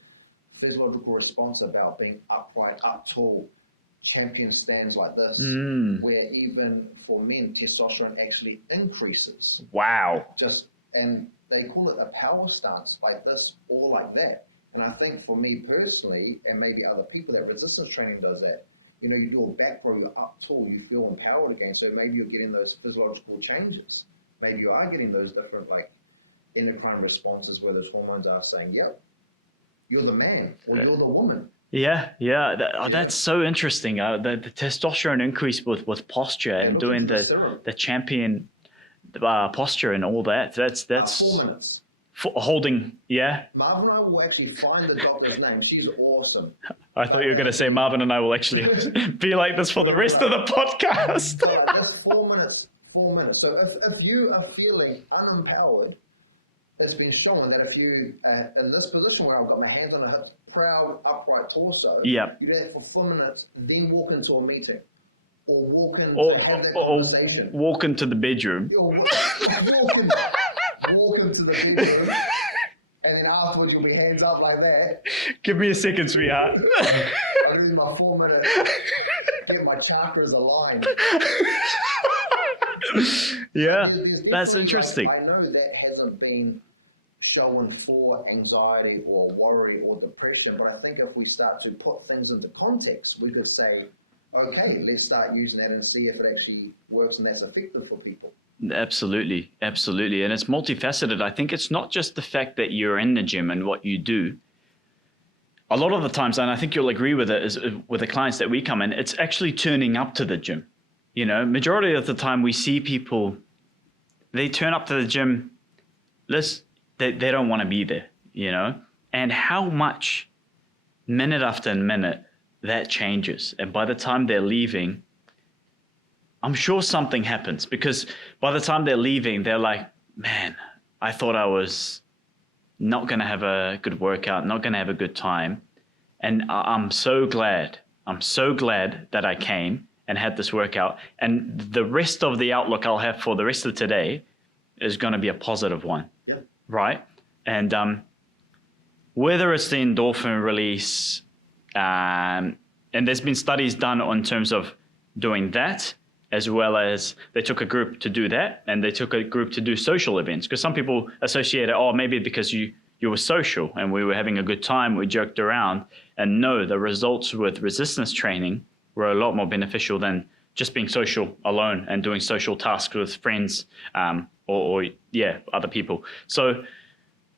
physiological response about being upright, up tall, champion stands like this, where even for men, testosterone actually increases. Wow. And they call it a power stance, like this or like that. And I think for me personally, and maybe other people, that resistance training does that. You do a back row, you're up tall, you feel empowered again. So maybe you're getting those physiological changes. Maybe you are getting those different like endocrine responses where those hormones are saying, yep, you're the man or you're the woman. Yeah. That's so interesting. The testosterone increase with posture and doing the champion posture and all that. That's 4 minutes. Holding, yeah. Marvin and I will actually find the doctor's name. She's awesome. I thought you were going to say Marvin and I will actually be like this for the rest of the podcast. Just 4 minutes. 4 minutes. So if you are feeling unempowered, it's been shown that if you in this position where I've got my hands on the hips, proud, upright torso, you do that for 4 minutes, then walk into a meeting. Or walk in to have that conversation. Walk into the bedroom. Walk into the bedroom, and then afterwards you'll be hands up like that. Give me a second, sweetheart. I'll do my 4 minutes, get my chakras aligned. Yeah, that's interesting. I know that hasn't been shown for anxiety or worry or depression, but I think if we start to put things into context, we could say, okay, let's start using that and see if it actually works and that's effective for people. Absolutely. And it's multifaceted. I think it's not just the fact that you're in the gym and what you do. A lot of the times, and I think you'll agree with it, is with the clients that we come in, it's actually turning up to the gym. Majority of the time we see people, they turn up to the gym, they don't want to be there, and how much minute after minute that changes. And by the time they're leaving, I'm sure something happens, because by the time they're leaving, they're like, man, I thought I was not going to have a good workout, not going to have a good time. And I'm so glad that I came and had this workout. And the rest of the outlook I'll have for the rest of today is going to be a positive one. Yep. Right? And whether it's the endorphin release, and there's been studies done on terms of doing that, as well as they took a group to do that, and they took a group to do social events. Because some people associate it, maybe because you were social and we were having a good time, we joked around. And no, the results with resistance training were a lot more beneficial than just being social alone and doing social tasks with friends or other people. So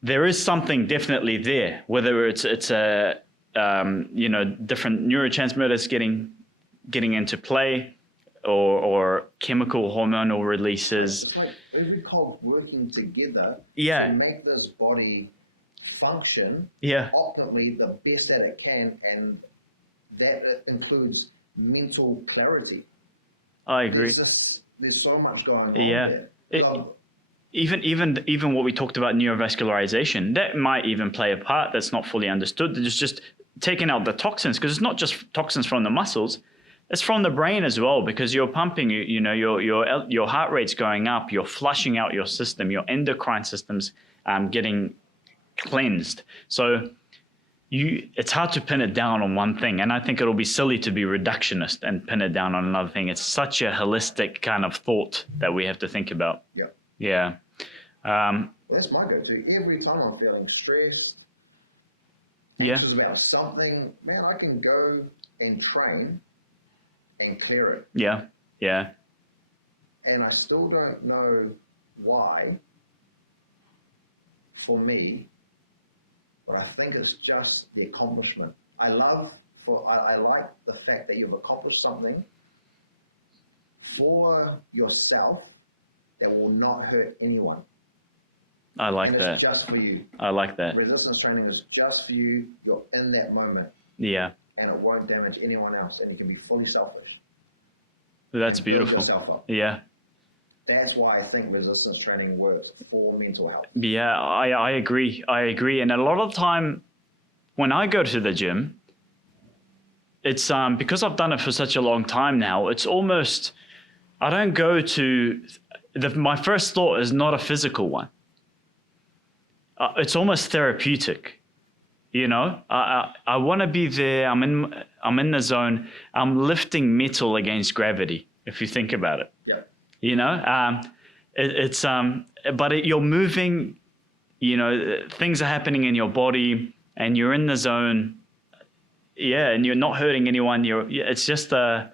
there is something definitely there, whether it's a different neurotransmitters getting into play, or chemical hormonal releases. It's like every cog working together to make this body function optimally the best that it can, and that includes mental clarity. I agree. There's so much going on there. Even what we talked about, neurovascularization, that might even play a part that's not fully understood. It's just taking out the toxins, because it's not just toxins from the muscles. It's from the brain as well, because you're pumping, your heart rate's going up, you're flushing out your system, your endocrine system's getting cleansed. So it's hard to pin it down on one thing. And I think it'll be silly to be reductionist and pin it down on another thing. It's such a holistic kind of thought that we have to think about. Yeah. That's my go-to. Every time I'm feeling stressed, anxious about something, man, I can go and train and clear it. Yeah. And I still don't know why, for me, but I think it's just the accomplishment. I like the fact that you've accomplished something for yourself that will not hurt anyone. I like and that. It's just for you. I like that. Resistance training is just for you. You're in that moment. Yeah. And it won't damage anyone else. And you can be fully selfish. That's and build beautiful. yourself up. Yeah. That's why I think resistance training works for mental health. Yeah, I agree. I agree. And a lot of the time when I go to the gym, it's because I've done it for such a long time now, it's almost, I don't go to, my first thought is not a physical one. It's almost therapeutic. You know, I want to be there. I'm in the zone. I'm lifting metal against gravity, if you think about it. Yeah. You know, you're moving, you know, things are happening in your body and you're in the zone. Yeah. And you're not hurting anyone. It's just I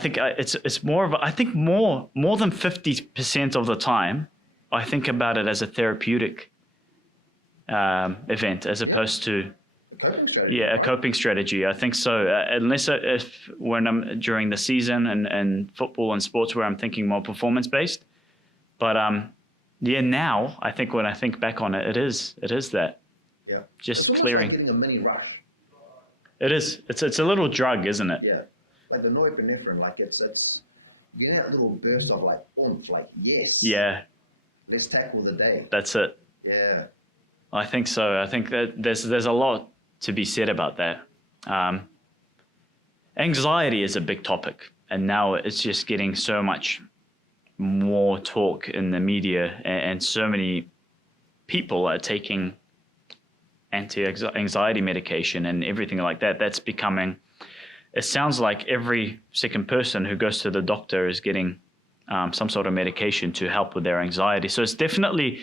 think it's more of I think more than 50% of the time, I think about it as a therapeutic event as opposed to a coping strategy. I think so. Unless if when I'm during the season and football and sports where I'm thinking more performance based, but now I think when I think back on it, it is that. Yeah. Just it's clearing. Like getting a mini rush. It is. It's a little drug, isn't it? Yeah. Like the norepinephrine, like it's you get that little burst of like oomph, like yes. Yeah. Let's tackle the day. That's it. Yeah. I think so. I think that there's a lot to be said about that. Anxiety is a big topic, and now it's just getting so much more talk in the media, and so many people are taking anti-anxiety medication and everything like that. That's becoming, it sounds like every second person who goes to the doctor is getting some sort of medication to help with their anxiety. So it's definitely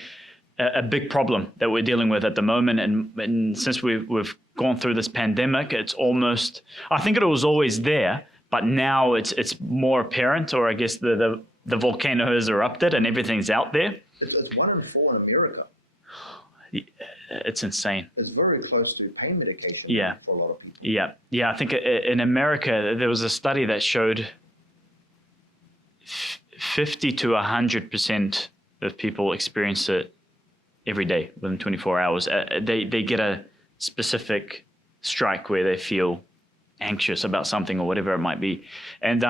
a big problem that we're dealing with at the moment. And since we've gone through this pandemic, it's almost, I think it was always there, but now it's more apparent, or I guess the volcano has erupted and everything's out there. It's 1 in 4 in America. It's insane. It's very close to pain medication for a lot of people. Yeah. I think in America, there was a study that showed 50 to 100% of people experience it every day within 24 hours. They get a specific strike where they feel anxious about something or whatever it might be. And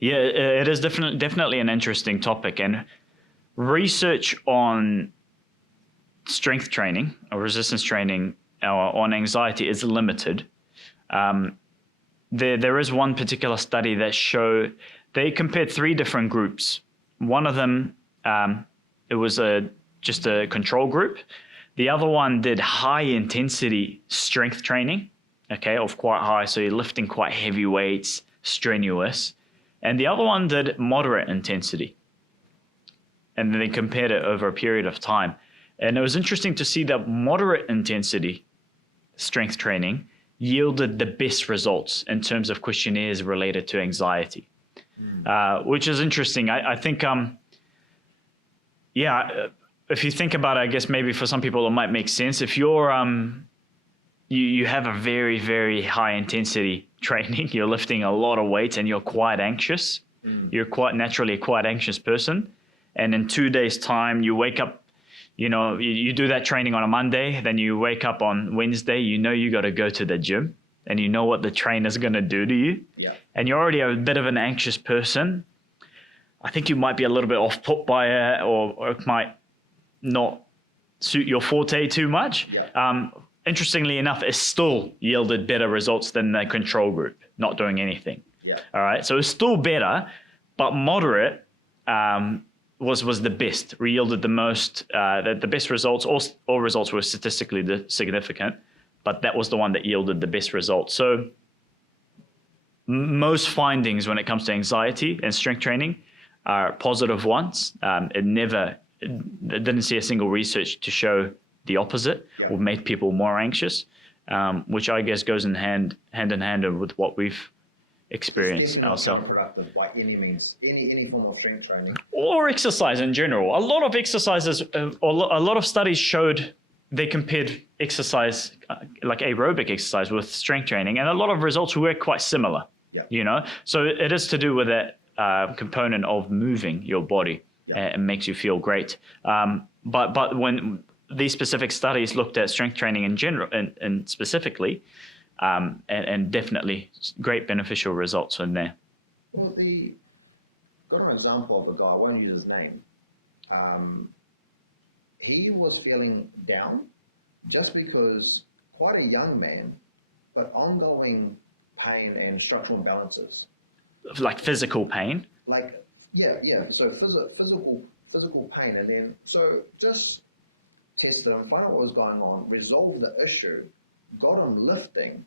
it is definitely an interesting topic. And research on strength training or resistance training on anxiety is limited. There is one particular study that showed they compared 3 different groups. One of them, it was just a control group. The other one did high intensity strength training, of quite high. So you're lifting quite heavy weights, strenuous. And the other one did moderate intensity. And then they compared it over a period of time. And it was interesting to see that moderate intensity strength training yielded the best results in terms of questionnaires related to anxiety, which is interesting. I think, if you think about it, I guess maybe for some people it might make sense. If you're, you have a very, very high intensity training, you're lifting a lot of weights and you're quite anxious, you're quite naturally a quite anxious person. And in 2 days' time, you wake up, you do that training on a Monday, then you wake up on Wednesday, you got to go to the gym and you know what the trainer's going to do to you. Yeah. And you're already a bit of an anxious person. I think you might be a little bit off put by it, or it might not suit your forte too much. Yeah. Interestingly enough, it still yielded better results than the control group, not doing anything. Yeah. All right. So it's still better, but moderate was the best, yielded the most, the best results. All results were statistically significant, but that was the one that yielded the best results. So most findings when it comes to anxiety and strength training are positive ones. It didn't see a single research to show the opposite or made people more anxious, which I guess goes hand in hand with what we've experienced ourselves. Productive by any means, any form of strength training or exercise in general. A lot of exercises, a lot of studies showed they compared exercise, like aerobic exercise, with strength training, and a lot of results were quite similar. Yeah. You know, so it is to do with that component of moving your body. Yeah. And makes you feel great. But when these specific studies looked at strength training in general and specifically, and definitely great beneficial results in there. Well, got an example of a guy, I won't use his name. He was feeling down just because quite a young man, but ongoing pain and structural imbalances. Like physical pain? Like, yeah. So physical pain. And then, so just tested him, find out what was going on, resolve the issue, got him lifting.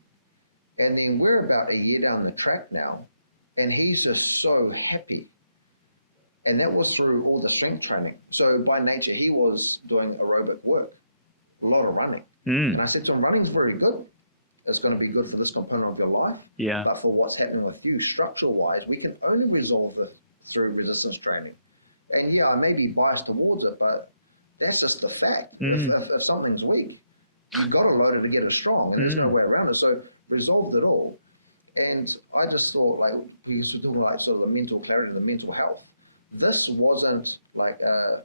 And then we're about a year down the track now, and he's just so happy. And that was through all the strength training. So by nature, he was doing aerobic work, a lot of running. And I said to him, running's very good. It's going to be good for this component of your life. Yeah. But for what's happening with you, structural-wise, we can only resolve it through resistance training. And yeah, I may be biased towards it, but that's just the fact. If something's weak, you've got to load it to get it strong, and there's no way around it. So resolved it all. And I just thought, like, we used to do like sort of the mental clarity and the mental health. This wasn't like a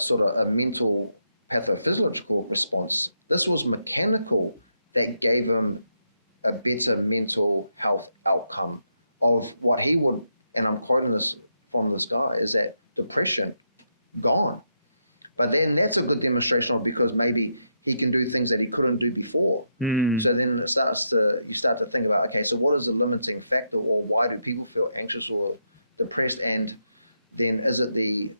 sort of a mental pathophysiological response. This was mechanical that gave him a better mental health outcome of what he would, and I'm quoting this from this guy, is that depression gone. But then that's a good demonstration of, because maybe he can do things that he couldn't do before. So then you start to think about, okay, so what is the limiting factor, or why do people feel anxious or depressed? And then is it the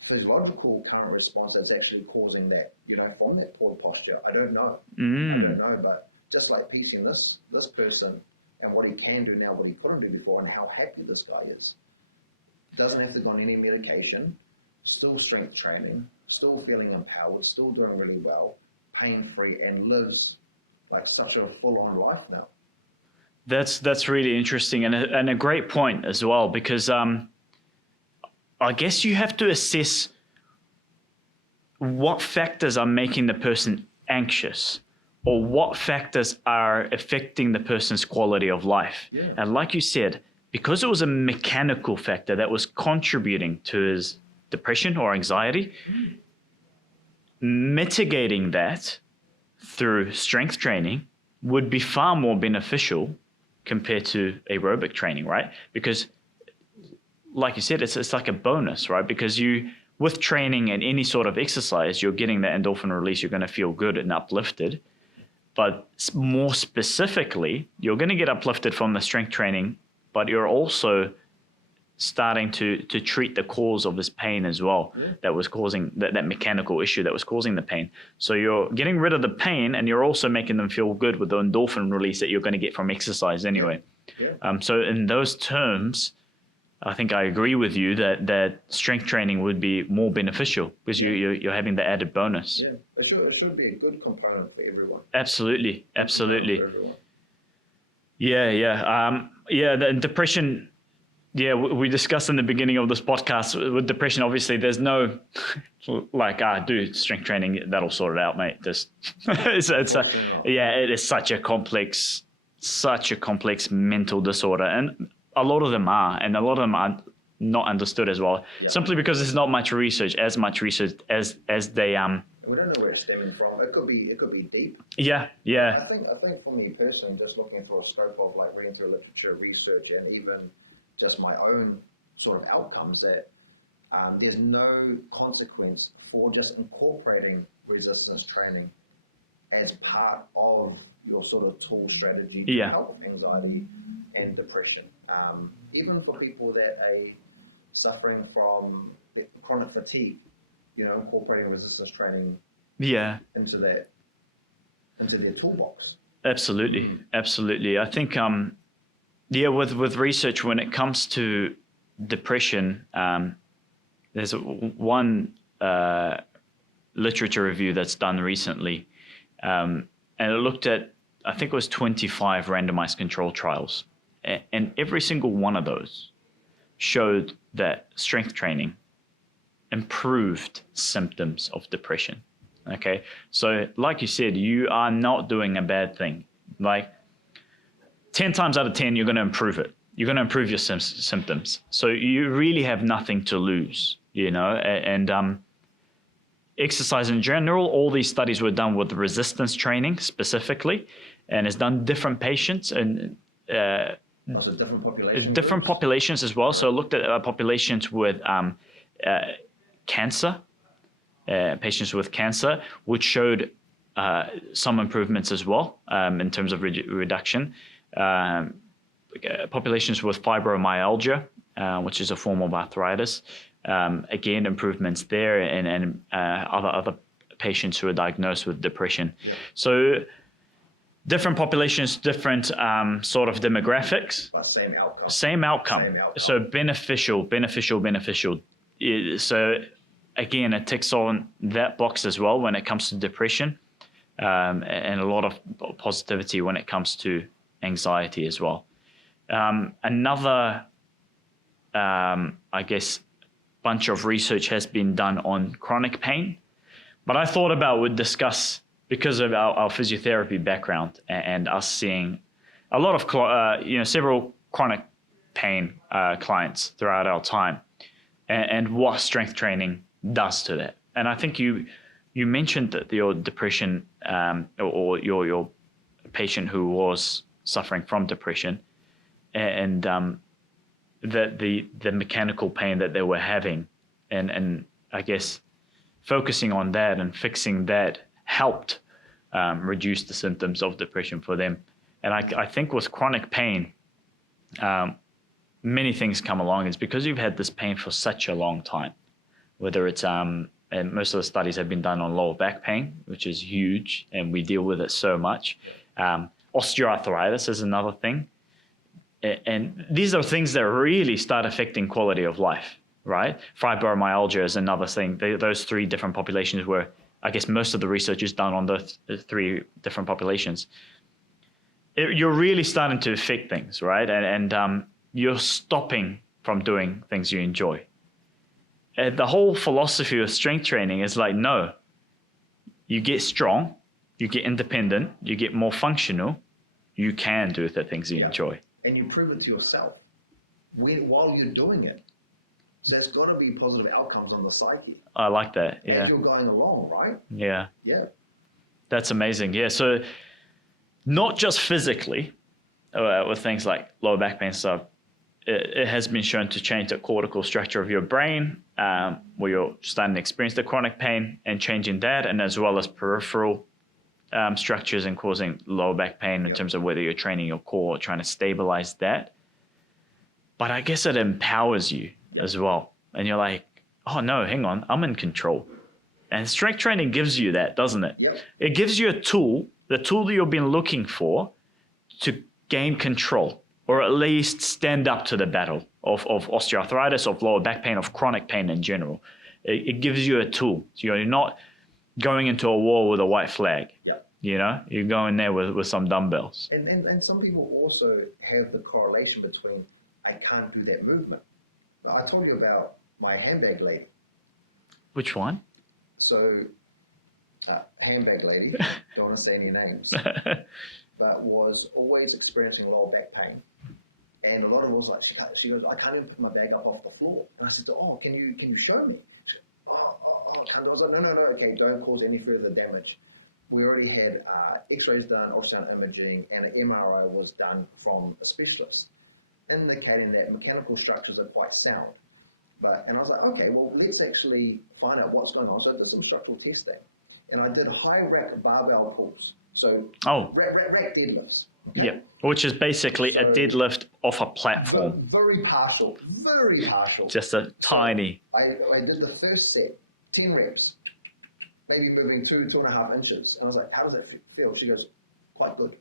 physiological current response that's actually causing that, from that poor posture? I don't know. I don't know, but just like piecing this person and what he can do now, what he couldn't do before, and how happy this guy is. Doesn't have to go on any medication, still strength training, still feeling empowered, still doing really well, pain-free, and lives like such a full-on life now. That's really interesting, and a great point as well, because I guess you have to assess what factors are making the person anxious, or what factors are affecting the person's quality of life. Yeah. And like you said, because it was a mechanical factor that was contributing to his depression or anxiety, mitigating that through strength training would be far more beneficial compared to aerobic training, right? Because like you said, it's like a bonus, right? Because with training and any sort of exercise, you're getting the endorphin release, you're going to feel good and uplifted. But more specifically, you're going to get uplifted from the strength training, but you're also starting to treat the cause of this pain as well, that was causing that mechanical issue that was causing the pain. So you're getting rid of the pain, and you're also making them feel good with the endorphin release that you're going to get from exercise anyway. So in those terms, I think I agree with you that strength training would be more beneficial, because you're having the added bonus. Yeah, it should be a good component for everyone. Absolutely. For everyone. The depression. Yeah, we discussed in the beginning of this podcast, with depression, obviously there's no do strength training, that'll sort it out, mate. Just it is such a complex mental disorder, and a lot of them are not understood as well, simply because there's not much research as they We don't know where it's stemming from. It could be deep. Yeah. I think for me personally, just looking through a scope of like reading through literature, research, and even just my own sort of outcomes, that there's no consequence for just incorporating resistance training as part of your sort of tool strategy to help with anxiety and depression. Even for people that are suffering from chronic fatigue, incorporating resistance training into their toolbox. Absolutely. I think with research, when it comes to depression, there's one literature review that's done recently, and it looked at, I think it was 25 randomized control trials, and every single one of those showed that strength training improved symptoms of depression. Okay, so like you said, you are not doing a bad thing. Like 10 times out of 10, you're going to improve it. You're going to improve your symptoms. So you really have nothing to lose, and exercise in general, all these studies were done with resistance training specifically, and it's done different patients and Also different different populations as well. So I looked at populations with cancer, patients with cancer, which showed some improvements as well in terms of reduction. Populations with fibromyalgia, which is a form of arthritis, again, improvements there, and other patients who are diagnosed with depression. Yeah. So different populations, different sort of demographics. But same outcome. Same outcome. So beneficial. So again, it ticks on that box as well when it comes to depression, and a lot of positivity when it comes to anxiety as well. Another, I guess, bunch of research has been done on chronic pain, but I thought we'd discuss, because of our physiotherapy background and us seeing a lot of, several chronic pain clients throughout our time, and what strength training does to that. And I think you mentioned that your depression, or your patient who was suffering from depression, and that the mechanical pain that they were having, and I guess focusing on that and fixing that helped reduce the symptoms of depression for them. And I think with chronic pain, many things come along. It's because you've had this pain for such a long time, whether it's and most of the studies have been done on lower back pain, which is huge, and we deal with it so much. Osteoarthritis is another thing. And these are things that really start affecting quality of life, right? Fibromyalgia is another thing. Those three different populations where I guess most of the research is done on the three different populations. You're really starting to affect things, right? And you're stopping from doing things you enjoy. The whole philosophy of strength training is like, no, you get strong, you get independent, you get more functional, you can do the things you enjoy. And you prove it to yourself while you're doing it. So there's got to be positive outcomes on the psyche. I like that. Yeah. As you're going along, right? Yeah. Yeah. That's amazing. Yeah. So not just physically with things like lower back pain stuff, it has been shown to change the cortical structure of your brain, where you're starting to experience the chronic pain, and changing that, and as well as peripheral structures, and causing lower back pain in terms of whether you're training your core or trying to stabilize that. But I guess it empowers you as well. And you're like, oh no, hang on, I'm in control. And strength training gives you that, doesn't it? Yep. It gives you a tool, the tool that you've been looking for to gain control, or at least stand up to the battle of osteoarthritis, of lower back pain, of chronic pain in general. It gives you a tool. So you're not going into a war with a white flag. Yep. You're going there with some dumbbells. And some people also have the correlation between, I can't do that movement. Now, I told you about my handbag lady. Which one? So, handbag lady, don't want to say any names, but was always experiencing lower back pain. And a lot of it was like, she goes, I can't even pick my bag up off the floor. And I said, oh, can you show me? She said, I can't. I was like, no, okay, don't cause any further damage. We already had x-rays done, ultrasound imaging, and an MRI was done from a specialist, indicating that mechanical structures are quite sound. And I was like, okay, well, let's actually find out what's going on. So I did some structural testing, and I did high rack barbell pulls. So rack deadlifts. Okay? Yeah, which is basically a deadlift off a platform. Very partial. Just a tiny. I did the first set, 10 reps, maybe moving 2.5 inches. And I was like, how does that feel? She goes, quite good.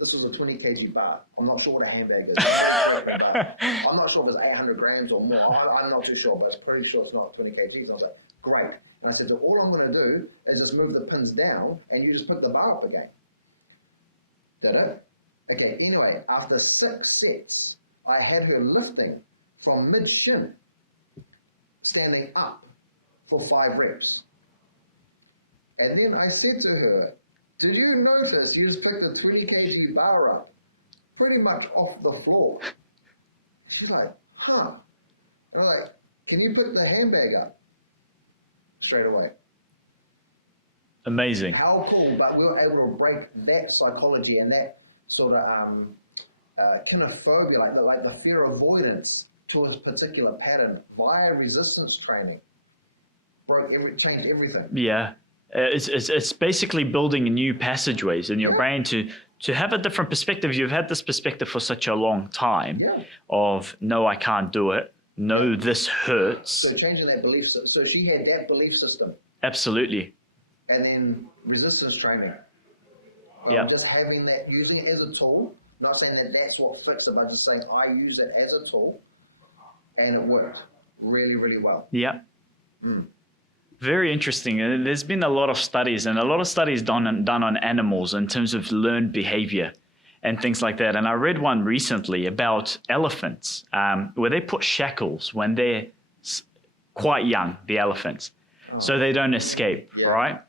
This was a 20 kg bar. I'm not sure what a handbag is. I'm not sure if it's 800 grams or more. I'm not too sure, but I'm pretty sure it's not 20 kgs. And I was like, great. And I said, so all I'm going to do is just move the pins down, and you just put the bar up again. Did it? Okay, anyway, after 6 sets, I had her lifting from mid-shin, standing up for 5 reps. And then I said to her, did you notice you just picked a 20 kg bar up pretty much off the floor. She's like, huh. And I'm like, can you pick the handbag up? Straight away. Amazing. How cool, but we were able to break that psychology and that sort of kinophobia, like the fear avoidance to a particular pattern via resistance training. Changed everything. Yeah. It's basically building new passageways in your brain to have a different perspective. You've had this perspective for such a long time of, no, I can't do it. No, this hurts. So changing that belief system. So she had that belief system. Absolutely. And then resistance training. Just having that, using it as a tool. Not saying that that's what fixed it, but just saying I use it as a tool. And it worked really, really well. Yeah. Very interesting. And there's been a lot of studies done on animals in terms of learned behavior and things like that. And I read one recently about elephants, where they put shackles when they're quite young, the elephants, so they don't escape, right?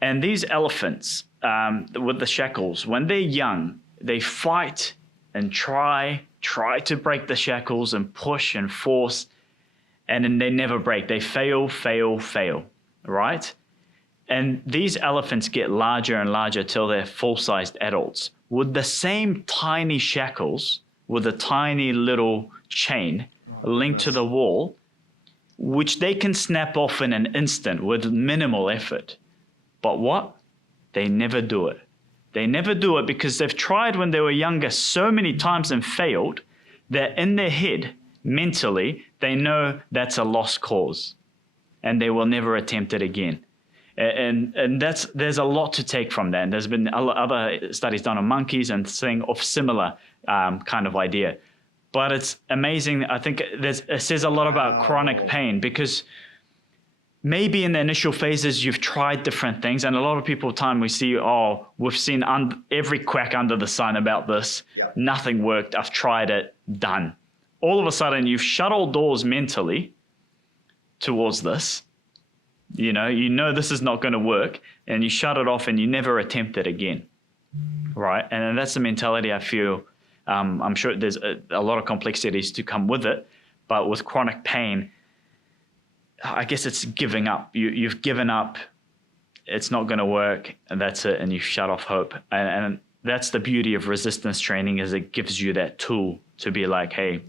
And these elephants, with the shackles, when they're young, they fight and try to break the shackles and push and force, and then they never break. They fail, right? And these elephants get larger and larger till they're full-sized adults with the same tiny shackles, with a tiny little chain linked to the wall, which they can snap off in an instant with minimal effort. But what? They never do it. They never do it because they've tried when they were younger so many times and failed that in their head, mentally, they know that's a lost cause and they will never attempt it again. And there's a lot to take from that. And there's been other studies done on monkeys and saying of similar kind of idea. But it's amazing. I think it says a lot about chronic pain, because maybe in the initial phases you've tried different things, and a lot of people time we see, we've seen every quack under the sun about this. Nothing worked. I've tried it. Done. All of a sudden you've shut all doors mentally towards this. You know this is not going to work, and you shut it off and you never attempt it again, right? And that's the mentality I feel. I'm sure there's a lot of complexities to come with it, but with chronic pain, I guess it's giving up. You've given up. It's not going to work, and that's it, and you shut off hope. And that's the beauty of resistance training, is it gives you that tool to be like, hey,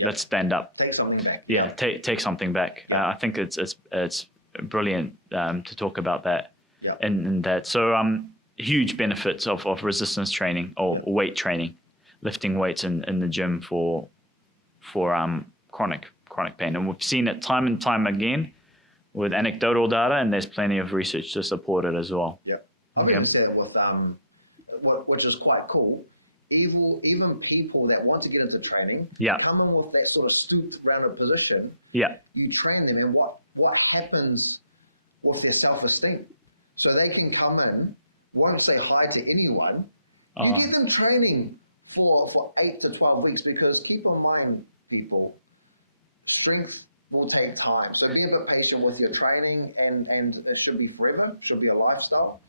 let's stand up. Take something back. Yeah, take something back. I think it's brilliant to talk about that. And that. So huge benefits of resistance training or weight training, lifting weights in the gym for chronic pain. And we've seen it time and time again with anecdotal data, and there's plenty of research to support it as well. I've even said it with which is quite cool. Even people that want to get into training, come in with that sort of stooped, rounded position. You train them, and what happens with their self-esteem? So they can come in, won't say hi to anyone. You get them training for 8 to 12 weeks, because keep in mind, people, strength will take time. So be a bit patient with your training, and it should be forever, should be a lifestyle.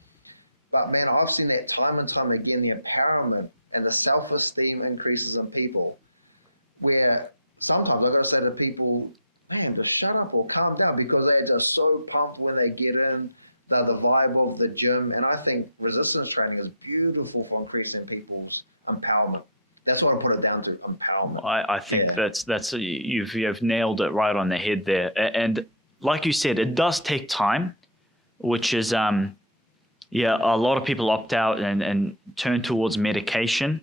But man, I've seen that time and time again, the empowerment and the self-esteem increases in people, where sometimes I've got to say to people, man, just shut up or calm down, because they're just so pumped when they get in, the vibe of the gym. And I think resistance training is beautiful for increasing people's empowerment. That's what I put it down to, empowerment. I think that's you've nailed it right on the head there. And like you said, it does take time, which is a lot of people opt out and turn towards medication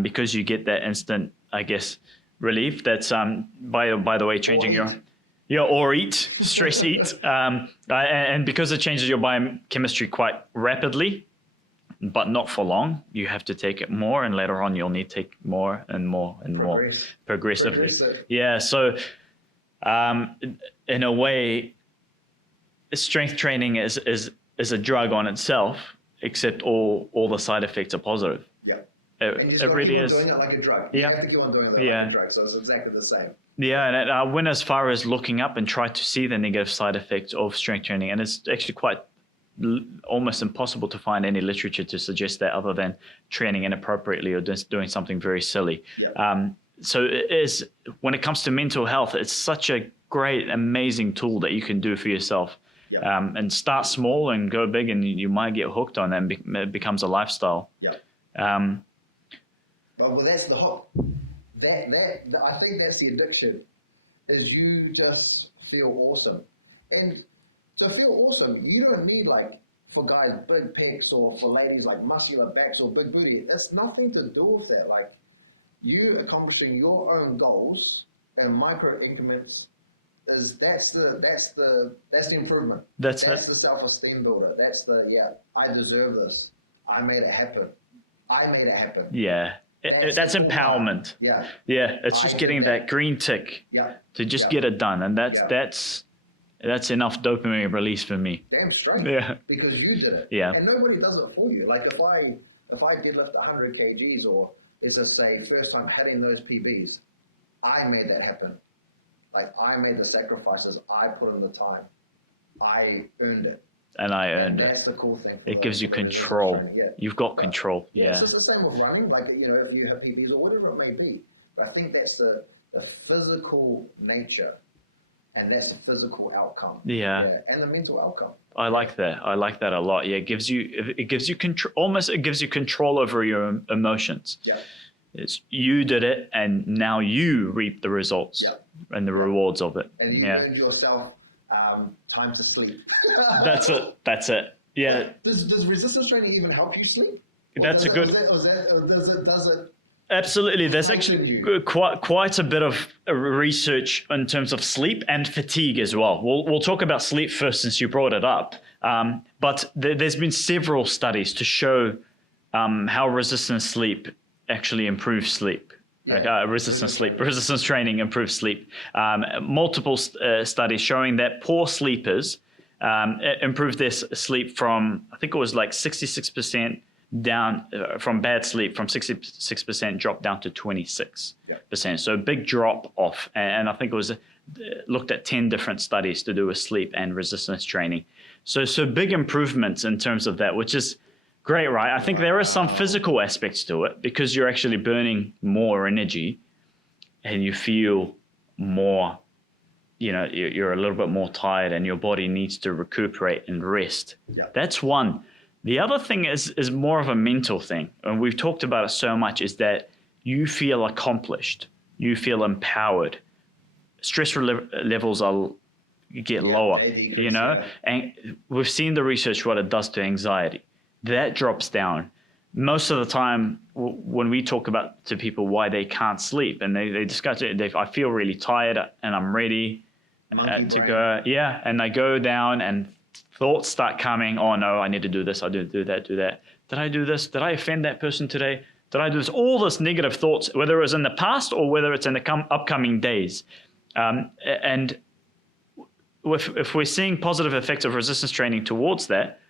because you get that instant, I guess, relief. That's by the way, changing or stress eat, and because it changes your biochemistry quite rapidly, but not for long. You have to take it more, and later on you'll need to take more and more and more progressively. Yeah. So in a way, strength training is a drug on itself, except all the side effects are positive. It really is. Doing it like a drug. You have to keep on doing it like a drug. So it's exactly the same. Yeah, and I went as far as looking up and try to see the negative side effects of strength training, and it's actually quite almost impossible to find any literature to suggest that other than training inappropriately or just doing something very silly. Yeah. So it is, when it comes to mental health, it's such a great, amazing tool that you can do for yourself. Yeah. And start small and go big, and you might get hooked on them. It becomes a lifestyle. Yeah. Um, well, that's the hook. I think that's the addiction, is you just feel awesome. And to feel awesome, you don't need, like, for guys, big pecs, or for ladies, like, muscular backs or big booty. That's nothing to do with that. Like, you accomplishing your own goals in micro increments that's the improvement. That's the self-esteem builder. That's I deserve this. I made it happen. Yeah. That's empowerment. Yeah. Yeah. It's just getting that green tick to just get it done. And that's enough dopamine release for me. Damn straight. Yeah. Because you did it. Yeah. And nobody does it for you. Like, if I deadlift 100 kgs, or let's just say first time hitting those PBs, I made that happen. Like, I made the sacrifices. I put in the time. I earned it. And I earned it. That's the cool thing. It gives you control. You've got control. Yeah. It's just the same with running. Like, if you hit PBs or whatever it may be. But I think that's the physical nature, and that's the physical outcome. Yeah. And the mental outcome. I like that. I like that a lot. Yeah. It gives you control. Almost, it gives you control over your emotions. Yeah. It's you did it, and now you reap the results and the rewards of it. And you earned yourself time to sleep. That's it. Yeah. Does resistance training even help you sleep? That's a good. Does it? Absolutely. There's actually quite a bit of research in terms of sleep and fatigue as well. We'll talk about sleep first, since you brought it up. But there's been several studies to show how resistance sleep actually improves sleep. Resistance training improves sleep. Multiple studies showing that poor sleepers improve their sleep from, I think it was like 66% down, from bad sleep, from 66% drop down to 26%. So a big drop off. And I think it was looked at 10 different studies to do with sleep and resistance training. So big improvements in terms of that, which is great, right? I think there are some physical aspects to it, because you're actually burning more energy and you feel more, you're a little bit more tired, and your body needs to recuperate and rest. Yeah. That's one. The other thing is more of a mental thing, and we've talked about it so much, is that you feel accomplished, you feel empowered. Stress levels get lower, and we've seen the research, what it does to anxiety. That drops down. Most of the time, when we talk about to people why they can't sleep, and they discuss it, I feel really tired and I'm ready to go. Yeah, and I go down and thoughts start coming. Oh no, I need to do this. I didn't do that. Did I do this? Did I offend that person today? Did I do this? All this negative thoughts, whether it was in the past or whether it's in the upcoming days. And if we're seeing positive effects of resistance training towards that,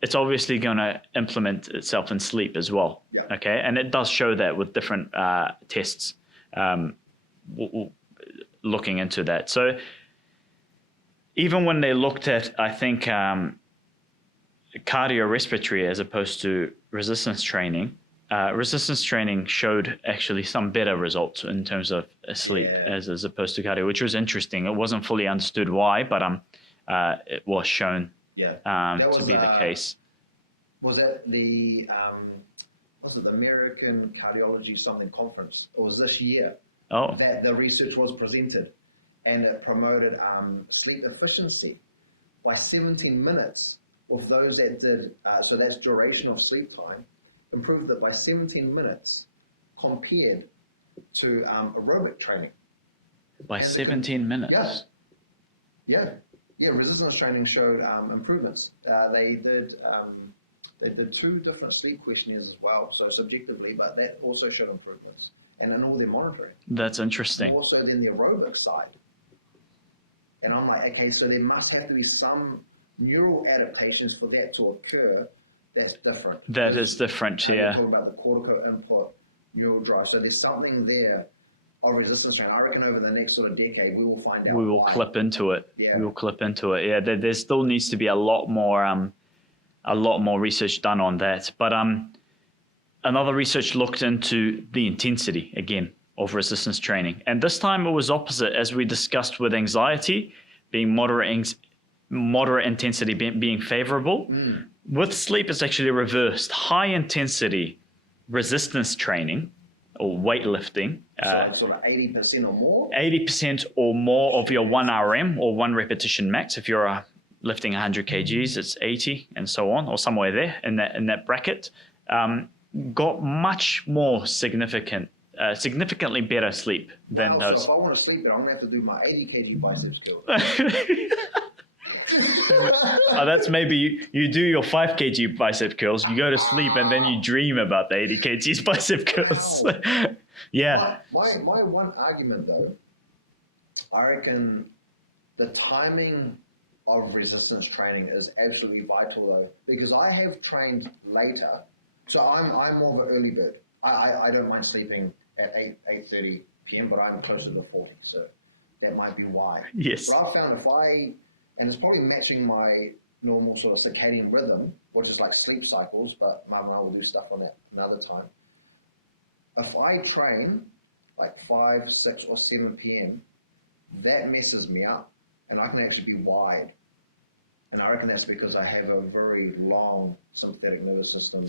it's obviously going to implement itself in sleep as well. Yeah. Okay. And it does show that with different tests looking into that. So even when they looked at, I think, cardiorespiratory as opposed to resistance training showed actually some better results in terms of sleep as opposed to cardio, which was interesting. It wasn't fully understood why, but it was shown to be the case. Was it the American Cardiology something conference? It was this year that the research was presented, and it promoted sleep efficiency by 17 minutes with those that did, so that's duration of sleep time, improved it by 17 minutes compared to aerobic training. By 17 minutes? Yeah, resistance training showed improvements. They did 2 different sleep questionnaires as well, so subjectively, but that also showed improvements, and in all their monitoring. That's interesting. More so than the aerobic side. And I'm like, okay, so there must have to be some neural adaptations for that to occur. That's different. That is different, yeah. We're talking about the cortical input neural drive. So there's something there of resistance training. I reckon over the next sort of decade, we will find out. We will clip into it. Yeah. We will clip into it. Yeah, there still needs to be a lot more a lot more research done on that. But another research looked into the intensity again of resistance training. And this time it was opposite, as we discussed with anxiety, being moderate intensity being favorable. With sleep, it's actually reversed. High intensity resistance training or weightlifting. So sort of 80% or more? 80% or more of your 1 RM or 1 repetition max. If you're lifting 100 kgs, it's 80 and so on, or somewhere there in that bracket. Got much more significantly better sleep than those. So if I want to sleep, then I'm going to have to do my 80 kg biceps curls. That's maybe you do your 5 kg bicep curls, you go to sleep, and then you dream about the 80 kg bicep curls. Yeah. My one argument, though, I reckon the timing of resistance training is absolutely vital, though, because I have trained later. So I'm more of an early bird. I don't mind sleeping at 8:30 p.m., but I'm closer to 40, so that might be why. Yes. But I've found and it's probably matching my normal sort of circadian rhythm, which is like sleep cycles, but Mum and I will do stuff on that another time. If I train like 5, 6, or 7 p.m., that messes me up, and I can actually be wide. And I reckon that's because I have a very long sympathetic nervous system.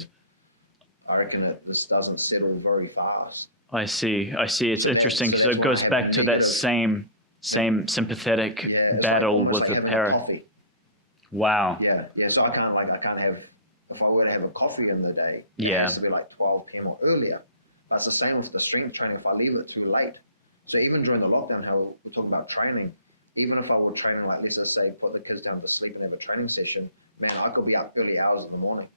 I reckon this doesn't settle very fast. I see. It's interesting because it goes back to that same sympathetic battle with the para. Wow. Yeah. So I can't have, if I were to have a coffee in the day, it has to be like 12 p.m. or earlier. That's the same with the strength training if I leave it too late. So even during the lockdown, how we're talking about training, even if I were training, like let's just say put the kids down to sleep and have a training session, man, I could be up early hours in the morning.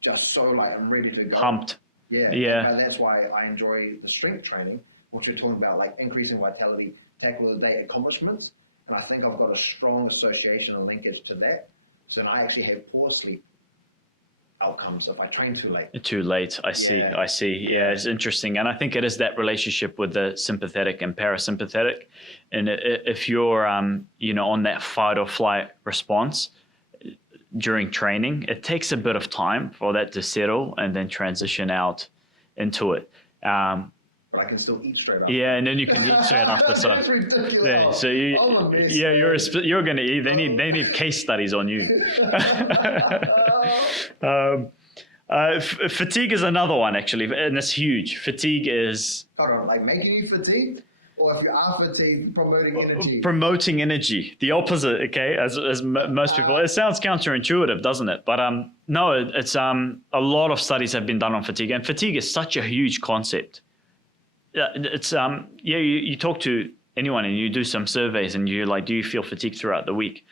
Just so like I'm ready to go. Pumped. Yeah. And that's why I enjoy the strength training, which we're talking about, like increasing vitality, tackle the day accomplishments. And I think I've got a strong association and linkage to that. So then I actually have poor sleep outcomes if I train too late. Too late. I see. Yeah, it's interesting. And I think it is that relationship with the sympathetic and parasympathetic. And if you're, on that fight or flight response during training, it takes a bit of time for that to settle and then transition out into it. But I can still eat straight after. Yeah, and then you can eat straight after. So that's ridiculous. Yeah, so you're going to eat. They need case studies on you. Fatigue is another one actually, and it's huge. Fatigue is. Hold on, like making you fatigued, or if you are fatigued, promoting energy. Promoting energy, the opposite. Okay, as most people, it sounds counterintuitive, doesn't it? But no, it's a lot of studies have been done on fatigue, and fatigue is such a huge concept. It's you talk to anyone and you do some surveys and you're like, do you feel fatigued throughout the week?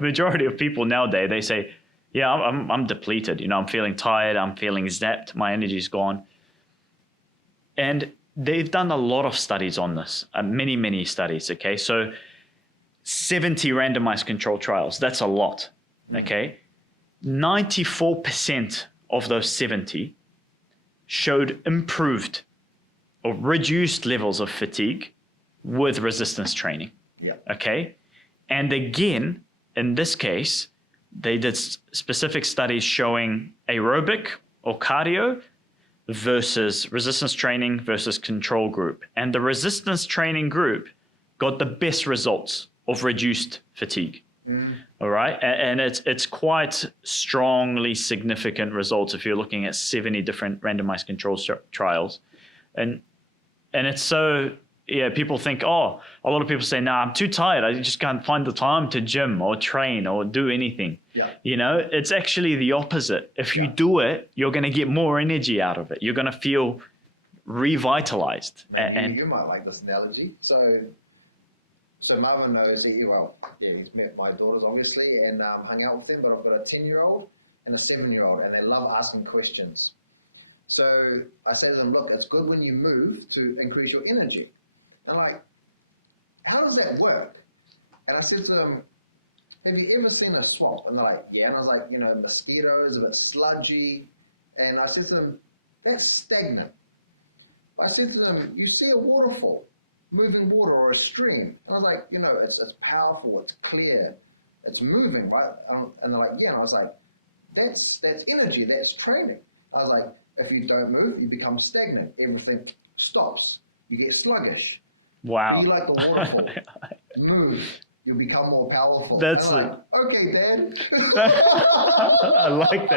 Majority of people nowadays, they say, yeah, I'm depleted. I'm feeling tired. I'm feeling zapped. My energy's gone. And they've done a lot of studies on this, many studies. Okay, so 70 randomized controlled trials. That's a lot. Okay, 94% of those 70 showed improved or reduced levels of fatigue with resistance training. Yeah. Okay. And again, in this case, they did specific studies showing aerobic or cardio versus resistance training versus control group. And the resistance training group got the best results of reduced fatigue. All right. And it's quite strongly significant results if you're looking at 70 different randomized controlled trials. And it's so, people think, a lot of people say, I'm too tired. I just can't find the time to gym or train or do anything. Yeah. It's actually the opposite. If you do it, you're going to get more energy out of it. You're going to feel revitalized. And you might like this analogy. So Marvin knows, he's met my daughters obviously and hung out with them, but I've got a 10-year-old and a 7-year-old and they love asking questions. So I say to them, look, it's good when you move to increase your energy. And like, how does that work? And I said to them, have you ever seen a swamp? And they're like, yeah. And I was like, mosquitoes, a bit sludgy. And I said to them, that's stagnant. But I said to them, you see a waterfall, moving water or a stream. And I was like, it's powerful, it's clear, it's moving, right? And they're like, yeah. And I was like, that's energy, that's training. I was like, if you don't move, you become stagnant. Everything stops. You get sluggish. Wow. Be like a waterfall. Move. You'll become more powerful. That's like, okay, Dad. I like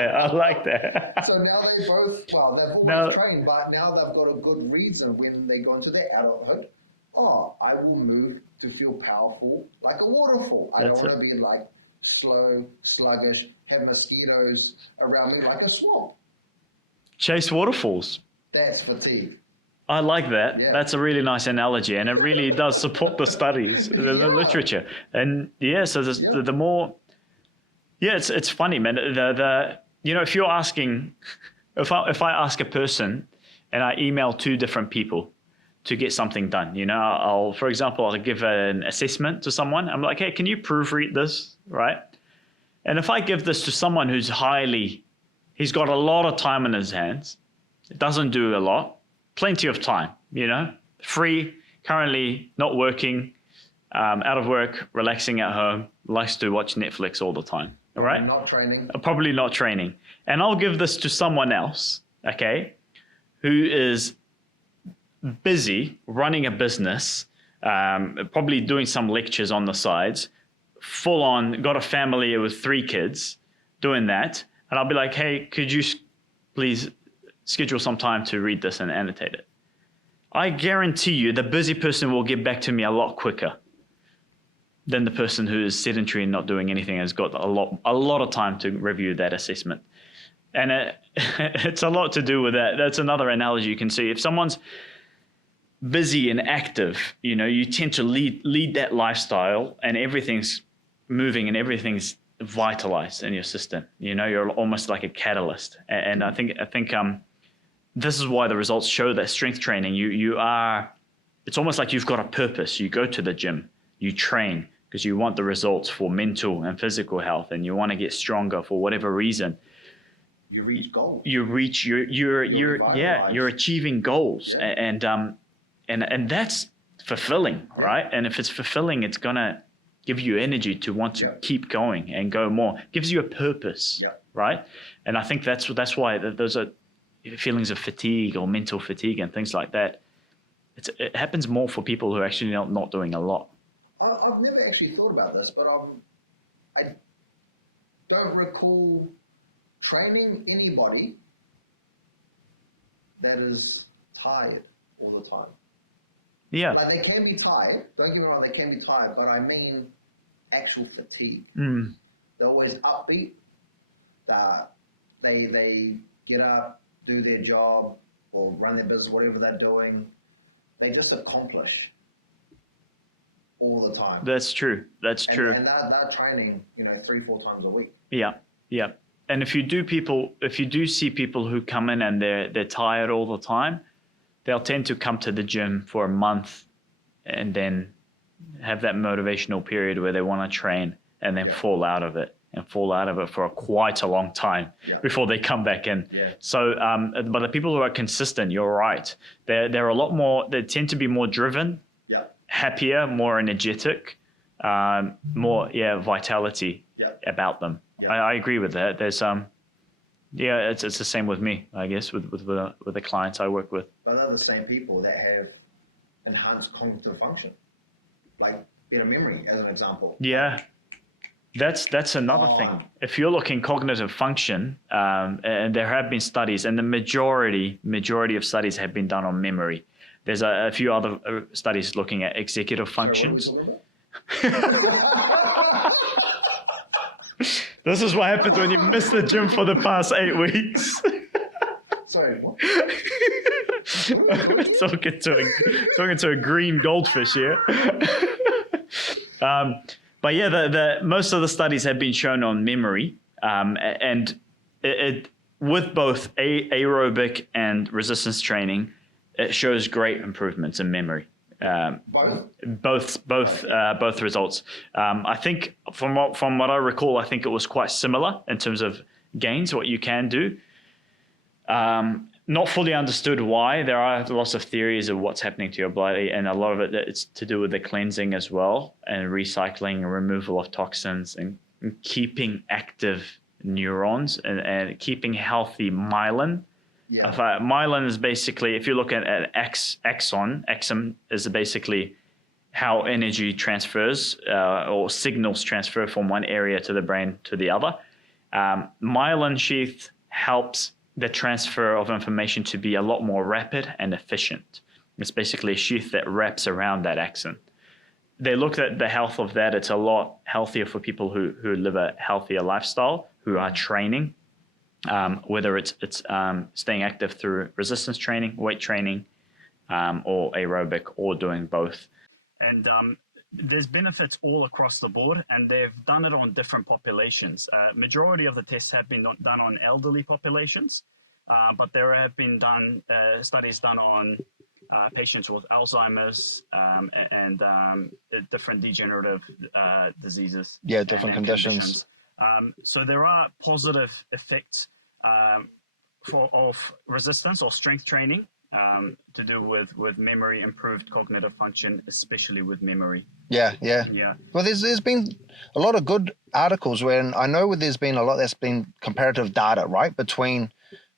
that. So now they've always trained, but now they've got a good reason when they go into their adulthood. Oh, I will move to feel powerful like a waterfall. I don't want to be like slow, sluggish, have mosquitoes around me like a swamp. Chase waterfalls. That's fatigue. I like that. Yeah. That's a really nice analogy, and it really does support the studies, the literature. And so the more, it's funny, man. If you're asking, if I ask a person and I email 2 different people to get something done, for example, I'll give an assessment to someone. I'm like, hey, can you proofread this, right? And if I give this to someone who's he's got a lot of time in his hands, doesn't do a lot, plenty of time, free, currently not working, out of work, relaxing at home, likes to watch Netflix all the time, all right? Not training. Probably not training. And I'll give this to someone else, okay, who is busy running a business, probably doing some lectures on the sides, full on, got a family with 3 kids, doing that. And I'll be like, hey, could you please schedule some time to read this and annotate it? I guarantee you the busy person will get back to me a lot quicker than the person who is sedentary and not doing anything, has got a lot of time to review that assessment. And it's a lot to do with that. That's another analogy you can see. If someone's busy and active, you tend to lead that lifestyle, and everything's moving and everything's vitalized in your system. You're almost like a catalyst. And I think this is why the results show that strength training, it's almost like you've got a purpose. You go to the gym, you train because you want the results for mental and physical health, and you want to get stronger for whatever reason. You reach goals. You're achieving goals, and that's fulfilling, right? And if it's fulfilling, it's gonna give you energy to want to keep going and go more. Gives you a purpose, right? And I think that's why those are feelings of fatigue or mental fatigue and things like that. It happens more for people who are actually not doing a lot. I've never actually thought about this, but I don't recall training anybody that is tired all the time. Yeah. Like, they can be tired. Don't get me wrong, they can be tired, but I mean actual fatigue. They're always upbeat. They get up, do their job, or run their business, whatever they're doing. They just accomplish all the time. That's true. And they're training, 3-4 times a week. Yeah. And if you do see people who come in and they're tired all the time, they'll tend to come to the gym for a month and then have that motivational period where they want to train and then fall out of it for quite a long time before they come back in. So, but the people who are consistent, you're right. They're a lot more, they tend to be more driven, happier, more energetic, more vitality about them. I agree with that. There's it's the same with me, I guess, with the clients I work with. But they're the same people that have enhanced cognitive function, like better memory, as an example. Yeah, that's another thing. If you're looking cognitive function, and there have been studies, and the majority of studies have been done on memory. There's a few other studies looking at executive functions. This is what happens when you miss the gym for the past 8 weeks. Sorry, what? talking to a green goldfish here. But yeah, the most of the studies have been shown on memory, and it with both aerobic and resistance training, it shows great improvements in memory. Both results. I think from what I recall, I think it was quite similar in terms of gains, what you can do. Not fully understood why. There are lots of theories of what's happening to your body, and a lot of it's to do with the cleansing as well, and recycling and removal of toxins and keeping active neurons and keeping healthy myelin. Yeah. Myelin is basically, if you look at exon is basically how energy transfers or signals transfer from one area to the brain to the other. Myelin sheath helps the transfer of information to be a lot more rapid and efficient. It's basically a sheath that wraps around that axon. They looked at the health of that. It's a lot healthier for people who live a healthier lifestyle, who are training, whether it's staying active through resistance training, weight training, or aerobic, or doing both. And there's benefits all across the board, and they've done it on different populations. Majority of the tests have been done on elderly populations, but there have been studies done on patients with Alzheimer's and different degenerative diseases. Yeah, different conditions. So there are positive effects of resistance or strength training to do with memory, improved cognitive function, especially with memory. Yeah. Well, there's been a lot of good articles where I know there's been a lot that's been comparative data, right, between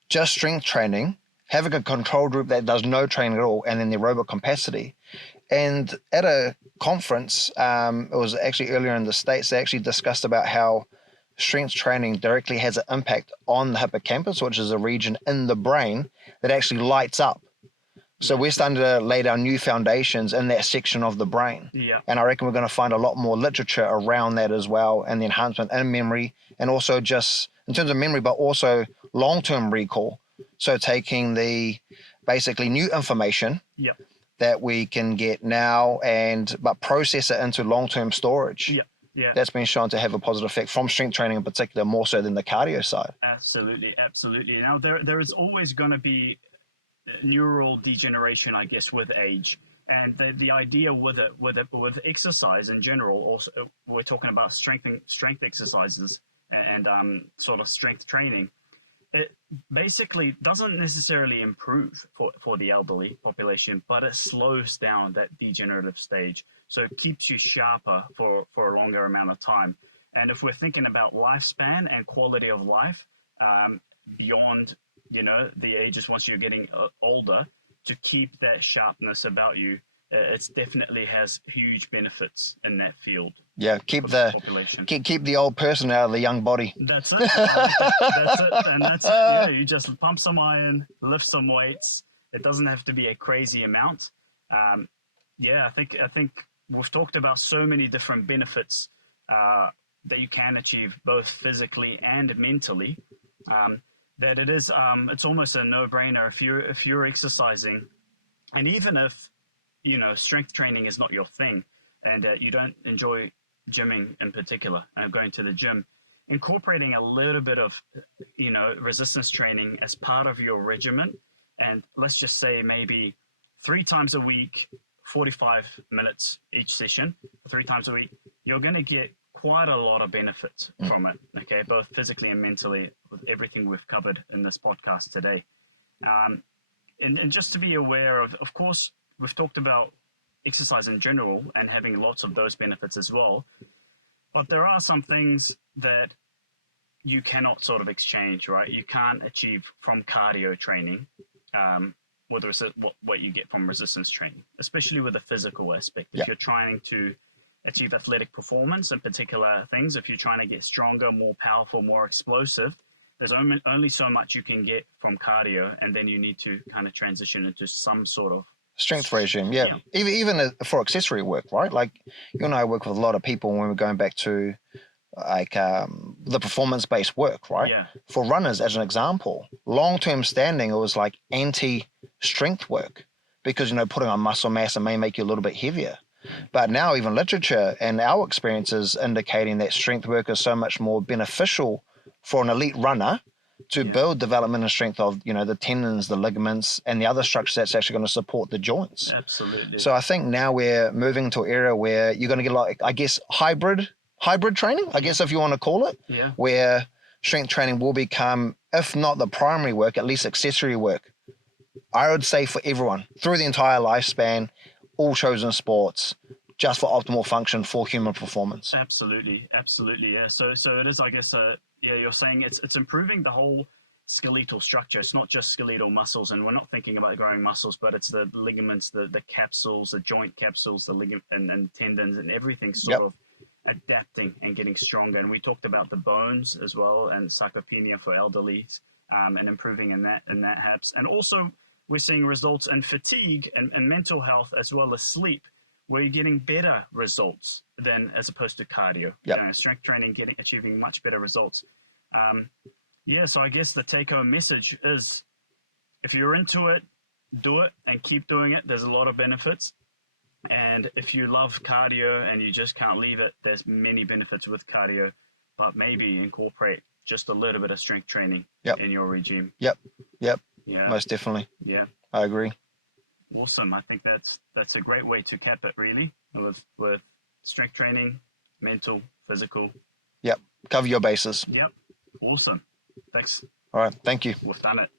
just strength training, having a control group that does no training at all, and then the aerobic capacity. And at a conference, it was actually earlier in the States, they actually discussed about how strength training directly has an impact on the hippocampus, which is a region in the brain that actually lights up. So we're starting to lay down new foundations in that section of the brain. Yeah. And I reckon we're going to find a lot more literature around that as well, and the enhancement in memory, and also just in terms of memory, but also long-term recall. So taking the basically new information that we can get now but process it into long-term storage. Yeah. That's been shown to have a positive effect from strength training in particular, more so than the cardio side. Absolutely. Now, there is always going to be neural degeneration, I guess, with age. And the idea with exercise in general, also we're talking about strength exercises and sort of strength training. It basically doesn't necessarily improve for the elderly population, but it slows down that degenerative stage. So it keeps you sharper for a longer amount of time. And if we're thinking about lifespan and quality of life beyond, the ages once you're getting older, to keep that sharpness about you, it definitely has huge benefits in that field. Yeah, keep the old person out of the young body. That's it. That's it. Yeah, you just pump some iron, lift some weights. It doesn't have to be a crazy amount. I think we've talked about so many different benefits that you can achieve both physically and mentally. That it's almost a no-brainer if you're exercising, and even if strength training is not your thing, and you don't enjoy gymming in particular, going to the gym, incorporating a little bit of resistance training as part of your regimen, and let's just say maybe 3 times a week, 45 minutes each session, 3 times a week, you're going to get quite a lot of benefits from it, okay, both physically and mentally, with everything we've covered in this podcast today. And just to be aware of course, we've talked about exercise in general and having lots of those benefits as well, but there are some things that you cannot sort of exchange, right? You can't achieve from cardio training what you get from resistance training, especially with the physical aspect. If you're trying to achieve athletic performance in particular things, if you're trying to get stronger, more powerful, more explosive, there's only so much you can get from cardio, and then you need to kind of transition into some sort of strength regime. Even for accessory work, right? Like you and I work with a lot of people when we're going back to like the performance-based work, right? For runners, as an example, long-term standing, it was like anti-strength work because putting on muscle mass, it may make you a little bit heavier. But now even literature and our experiences indicating that strength work is so much more beneficial for an elite runner to build development and strength of, the tendons, the ligaments, and the other structures that's actually going to support the joints. Absolutely. So I think now we're moving to an era where you're going to get like, I guess, hybrid training, I guess if you want to call it, where strength training will become, if not the primary work, at least accessory work. I would say for everyone through the entire lifespan, all chosen sports, just for optimal function for human performance. Absolutely, yeah. So it is, I guess, you're saying it's improving the whole skeletal structure. It's not just skeletal muscles, and we're not thinking about growing muscles, but it's the ligaments, the capsules, the joint capsules, the ligament and tendons, and everything sort of adapting and getting stronger. And we talked about the bones as well, and sarcopenia for elderly, and improving in that haps. And also we're seeing results in fatigue and mental health as well as sleep, where you're getting better results than as opposed to cardio. Strength training, achieving much better results. So I guess the take-home message is, if you're into it, do it and keep doing it. There's a lot of benefits. And if you love cardio and you just can't leave it, there's many benefits with cardio, but maybe incorporate just a little bit of strength training in your regime. Yep. Yeah. Most definitely. Yeah. I agree. Awesome. I think that's a great way to cap it, really, with strength training, mental, physical. Yep. Cover your bases. Yep. Awesome. Thanks. All right. Thank you. We've done it.